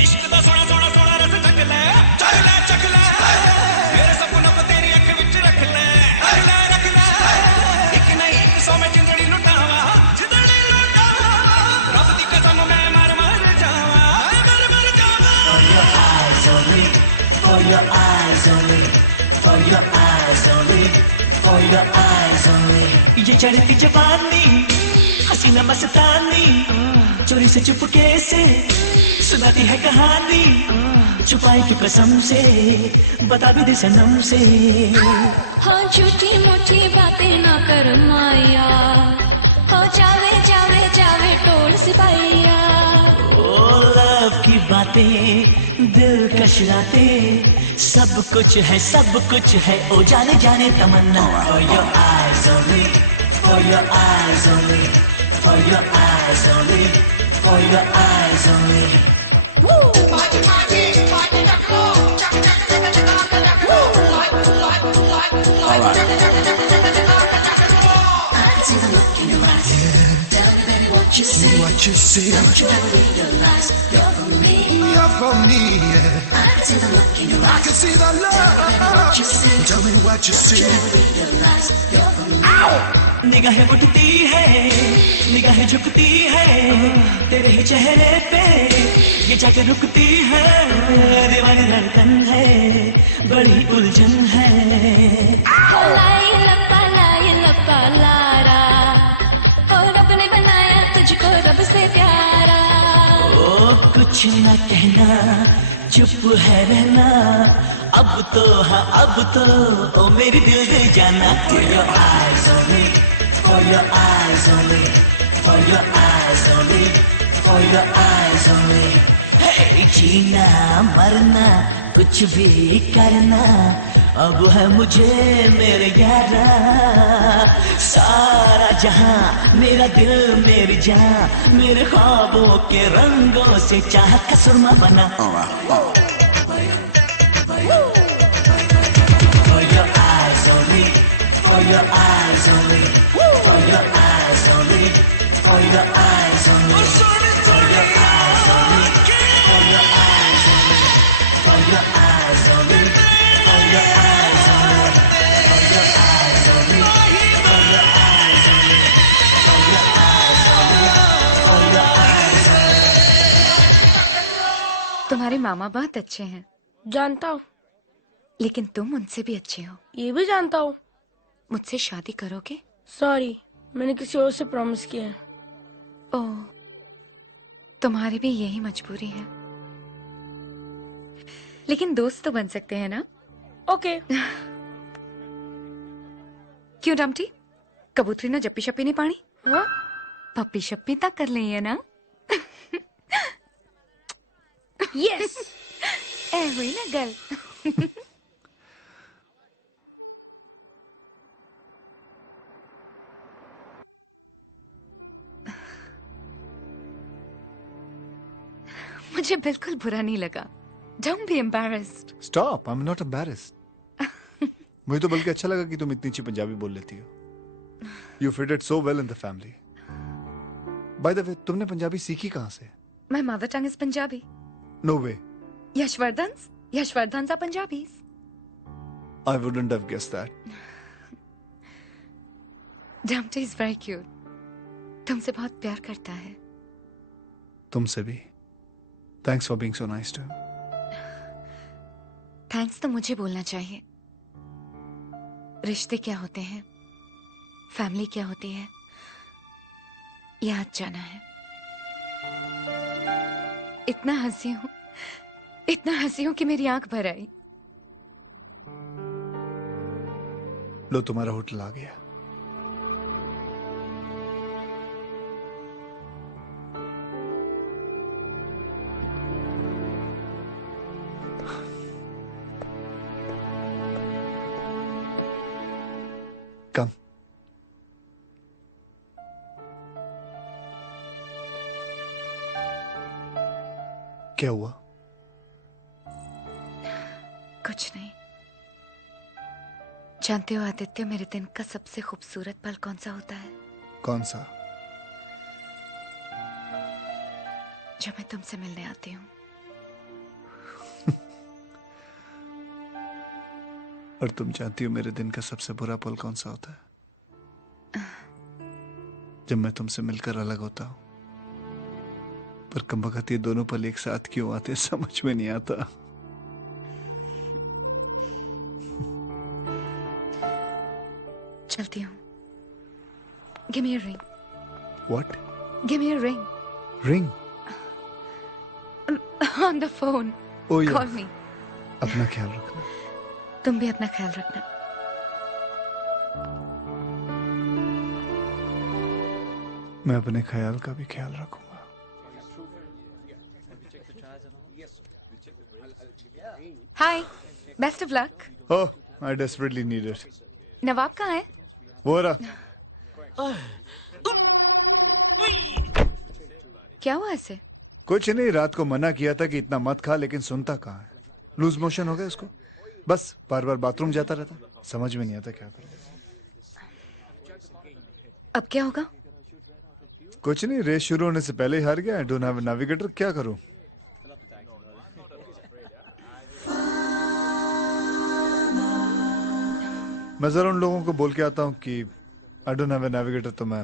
इश्क दा सोना सोना सोना रस चख ले, चख ले चख ले, मेरे सपनों को तेरी अख विच रख ले, रख ले, एक नहीं 100 में जिंदड़ी लुटावा, रब दी कसम मैं मर जावा, For your eyes only, for your eyes only, for your eyes only, for your eyes only. ये चढ़ती जवानी हसीना मस्तानी, चोरी से चुपके से सुनाती है कहानी, छुपाई की कसम से बता भी दे सनम से। हाँ झूठी मूठी बातें ना कर माया, हो जावे जावे जावे टोल सिपाहिया। ओ लव की बातें दिल कशराते, सब कुछ है ओ जाने जाने तमन्ना। For your eyes only, for your eyes only, for your eyes only, for your eyes only. What you see, don't you ever realize you're for me, you're for me, yeah. I can see the look in your eyes, I can see the love. tell me what you see, don't you ever realize you're for me. निगाहें उठती है, निगाहें झुकती है, तेरे ही चेहरे पे ये जाके रुकती है, दीवानी धड़कन है, बड़ी उलझन है। लाई लपा लारा, और रब ने बनाया तुझको रब से प्यारा। ओ कुछ न कहना, चुप है रहना, अब तो हाँ अब तो ओ मेरी दिल दे जाना। For your eyes only, for your eyes only, for your eyes only, for your eyes only. Hey, जीना मरना कुछ भी करना, अब है मुझे मेरे यारा सारा जहां, मेरा दिल मेरी जान, मेरे ख्वाबों के रंगों से चाहत का सुरमा बना। For your eyes only, for your eyes only, for your eyes only, for your eyes only, for your eyes only, for your eyes only, for your eyes only, for your eyes only, for your eyes only, for your eyes only, for your eyes only, for your eyes only. तुम्हारे मामा बहुत अच्छे हैं। जानता हूँ। लेकिन तुम उनसे भी अच्छे हो। ये भी जानता हूँ। मुझसे शादी करोगे? सॉरी, मैंने किसी और से प्रॉमिस किया है। ओह, तुम्हारी भी यही मजबूरी है। लेकिन दोस्त तो बन सकते हैं ना? ओके। क्यों डम्पटी, कबूतरी ने जप्पी शप्पी नहीं पानी? हाँ? पप्पी शप्पी तक कर ली है ना? यस। ए हुई ना गर्ल। मुझे बिल्कुल बुरा नहीं लगा। Don't be embarrassed. Stop, I'm not embarrassed. मुझे तो बल्कि अच्छा लगा कि तुम इतनी अच्छी पंजाबी बोल लेती हो। You fitted so well in the family. By the way, तुमने पंजाबी सीखी कहाँ से? My mother tongue is Punjabi. No way. Yashvardhans are Punjabis. I wouldn't have guessed that. Dumpty is very cute. तुमसे बहुत प्यार करता है। तुमसे भी। Thanks for being so nice to him. Thanks तो मुझे बोलना चाहिए। रिश्ते क्या होते हैं, फैमिली क्या होती है, याद जाना है। इतना हंसी हूं, इतना हंसी हूं कि मेरी आंख भर आई। लो तुम्हारा होटल आ गया। कम। क्या हुआ? कुछ नहीं। जानते हो आदित्य, मेरे दिन का सबसे खूबसूरत पल कौन सा होता है? कौन सा? जब मैं तुमसे मिलने आती हूँ। और तुम जानती हो मेरे दिन का सबसे बुरा पल कौन सा होता है? जब मैं तुमसे मिलकर अलग होता हूँ। पर कमबख्त ये दोनों पल एक साथ क्यों आते समझ में नहीं आता। चलती हूँ। Give me a ring. What? Give me a ring. Ring? On the phone. Oh yeah. Call me. अपना ख्याल रखना। तुम भी अपना ख्याल रखना। मैं अपने ख्याल का भी ख्याल रखूंगा। Hi. Best of luck. Oh, I desperately need it. नवाब कहाँ है? वो रहा। क्या हुआ ऐसे? कुछ नहीं, रात को मना किया था कि इतना मत खा, लेकिन सुनता कहाँ है। लूज मोशन हो गया इसको। बस बार बार बाथरूम जाता रहता, समझ में नहीं आता क्या करें। अब क्या होगा? कुछ नहीं, रेस शुरू होने से पहले ही हार गया। डोंट हैव नेविगेटर, क्या करूं? मैं जरा उन लोगों को बोल के आता हूं कि आई डोंट हैव नेविगेटर, तो मैं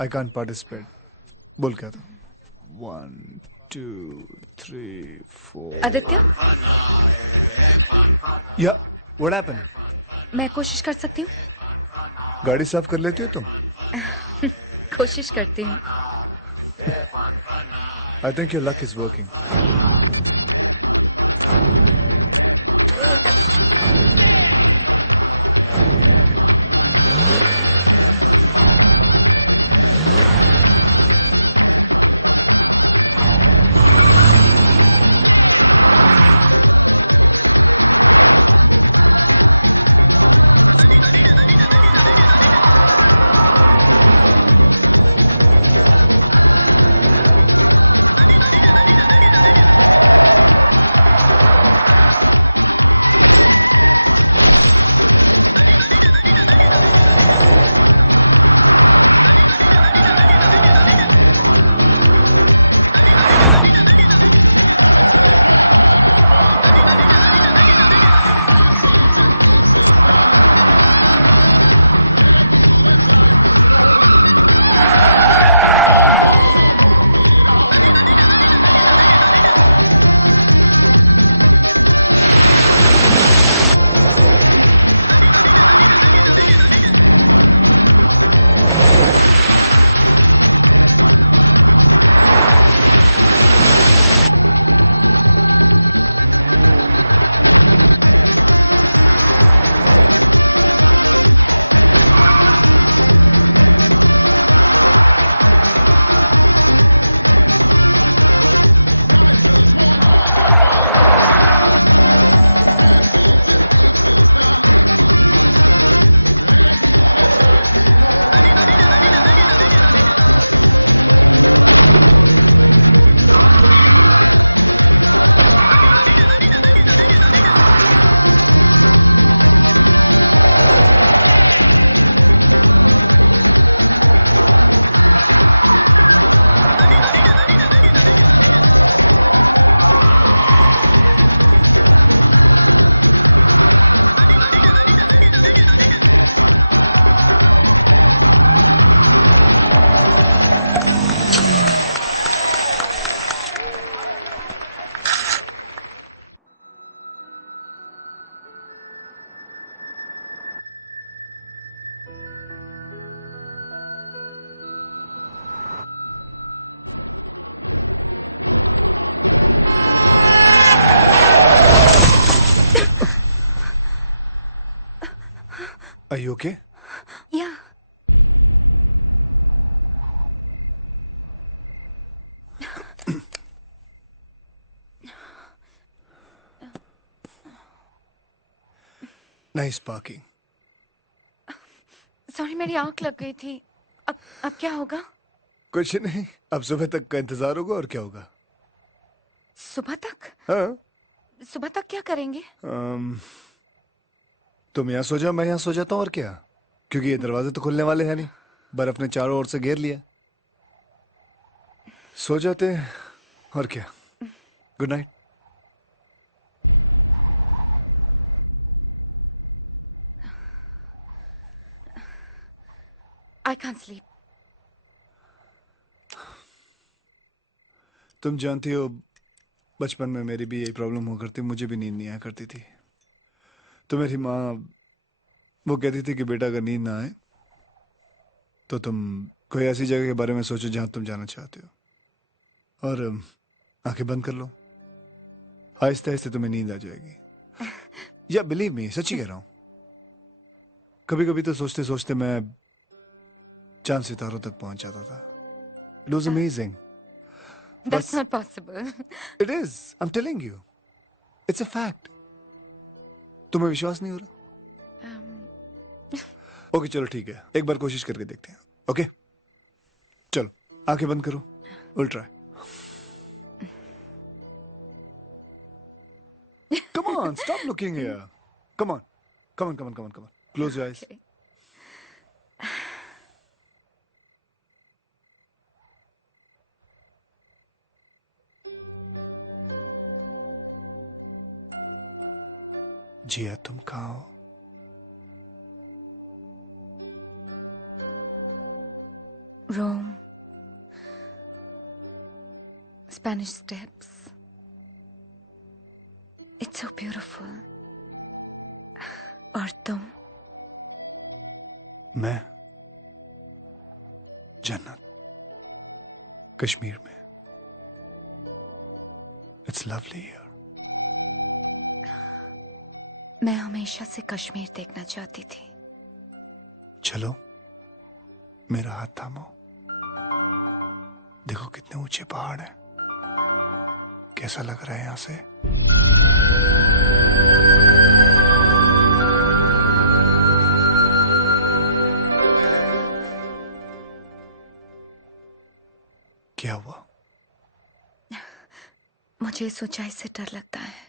आई कांट पार्टिसिपेट बोल के आता हूं। 1 2 3 4। आदित्य? या व्हाट हैपेंड? मैं कोशिश कर सकती हूँ? गाड़ी साफ कर लेती हो तुम? कोशिश करती हूँ। I think your luck is working. Are you okay? Yeah. Nice parking. Sorry मेरी आंख लग गई थी. अब क्या होगा? कुछ नहीं, अब सुबह तक का इंतजार होगा और क्या होगा. सुबह तक? हाँ. सुबह तक क्या करेंगे? तुम यहाँ सो जाओ, मैं यहाँ सो जाता हूँ और क्या, क्योंकि ये दरवाजे तो खुलने वाले हैं नहीं. बर्फ ने चारों ओर से घेर लिया. सो जाते हैं और क्या. Good night. I can't sleep. तुम जानती हो बचपन में मेरी भी यही प्रॉब्लम हुआ करती, मुझे भी नींद नहीं आया करती थी. तो मेरी माँ वो कहती थी कि बेटा अगर नींद ना आए तो तुम कोई ऐसी जगह के बारे में सोचो जहां तुम जाना चाहते हो और आंखें बंद कर लो. आहिस्ते आहिस्ते तुम्हें नींद आ जाएगी. या बिलीव मी, सच्ची कह रहा हूं. कभी कभी तो सोचते सोचते मैं चांद सितारों तक पहुंच जाता था. It was amazing. That's not possible. It is. I'm telling you. It's a fact. तुम्हें विश्वास नहीं हो रहा? ओके चलो ठीक है, एक बार कोशिश करके देखते हैं. ओके चलो आंखें बंद करो. We'll try. Come on, stop looking here. Come on. Come on, come on, come on, come on. Close your eyes. Okay. जिया तुम कहाँ हो? Rome. Spanish Steps. It's so beautiful. और तुम? मैं जन्नत कश्मीर में. It's lovely here. मैं हमेशा से कश्मीर देखना चाहती थी. चलो मेरा हाथ थामो. देखो कितने ऊंचे पहाड़ हैं. कैसा लग रहा है यहां से? क्या हुआ? मुझे इस ऊंचाई से डर लगता है.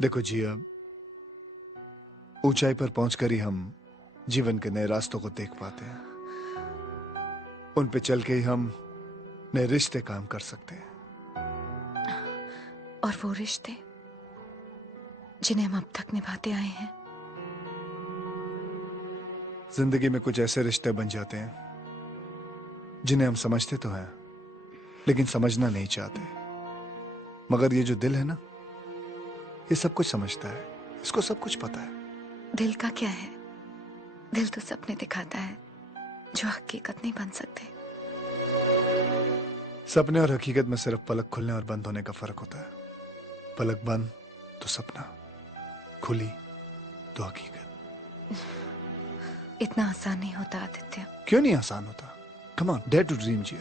देखो जी, अब ऊंचाई पर पहुंचकर ही हम जीवन के नए रास्तों को देख पाते हैं. उन पे चल के ही हम नए रिश्ते काम कर सकते हैं. और वो रिश्ते जिन्हें हम अब तक निभाते आए हैं. जिंदगी में कुछ ऐसे रिश्ते बन जाते हैं जिन्हें हम समझते तो हैं लेकिन समझना नहीं चाहते. मगर ये जो दिल है ना, ये सब कुछ समझता है. इसको सब कुछ पता है. दिल का क्या है? दिल तो सपने दिखाता है जो हकीकत नहीं बन सकते. सपने और हकीकत में सिर्फ पलक खुलने और बंद होने का फर्क होता है. पलक बंद तो सपना, खुली तो हकीकत. इतना आसान नहीं होता आदित्य. क्यों नहीं आसान होता? Come on, dare to dream ji.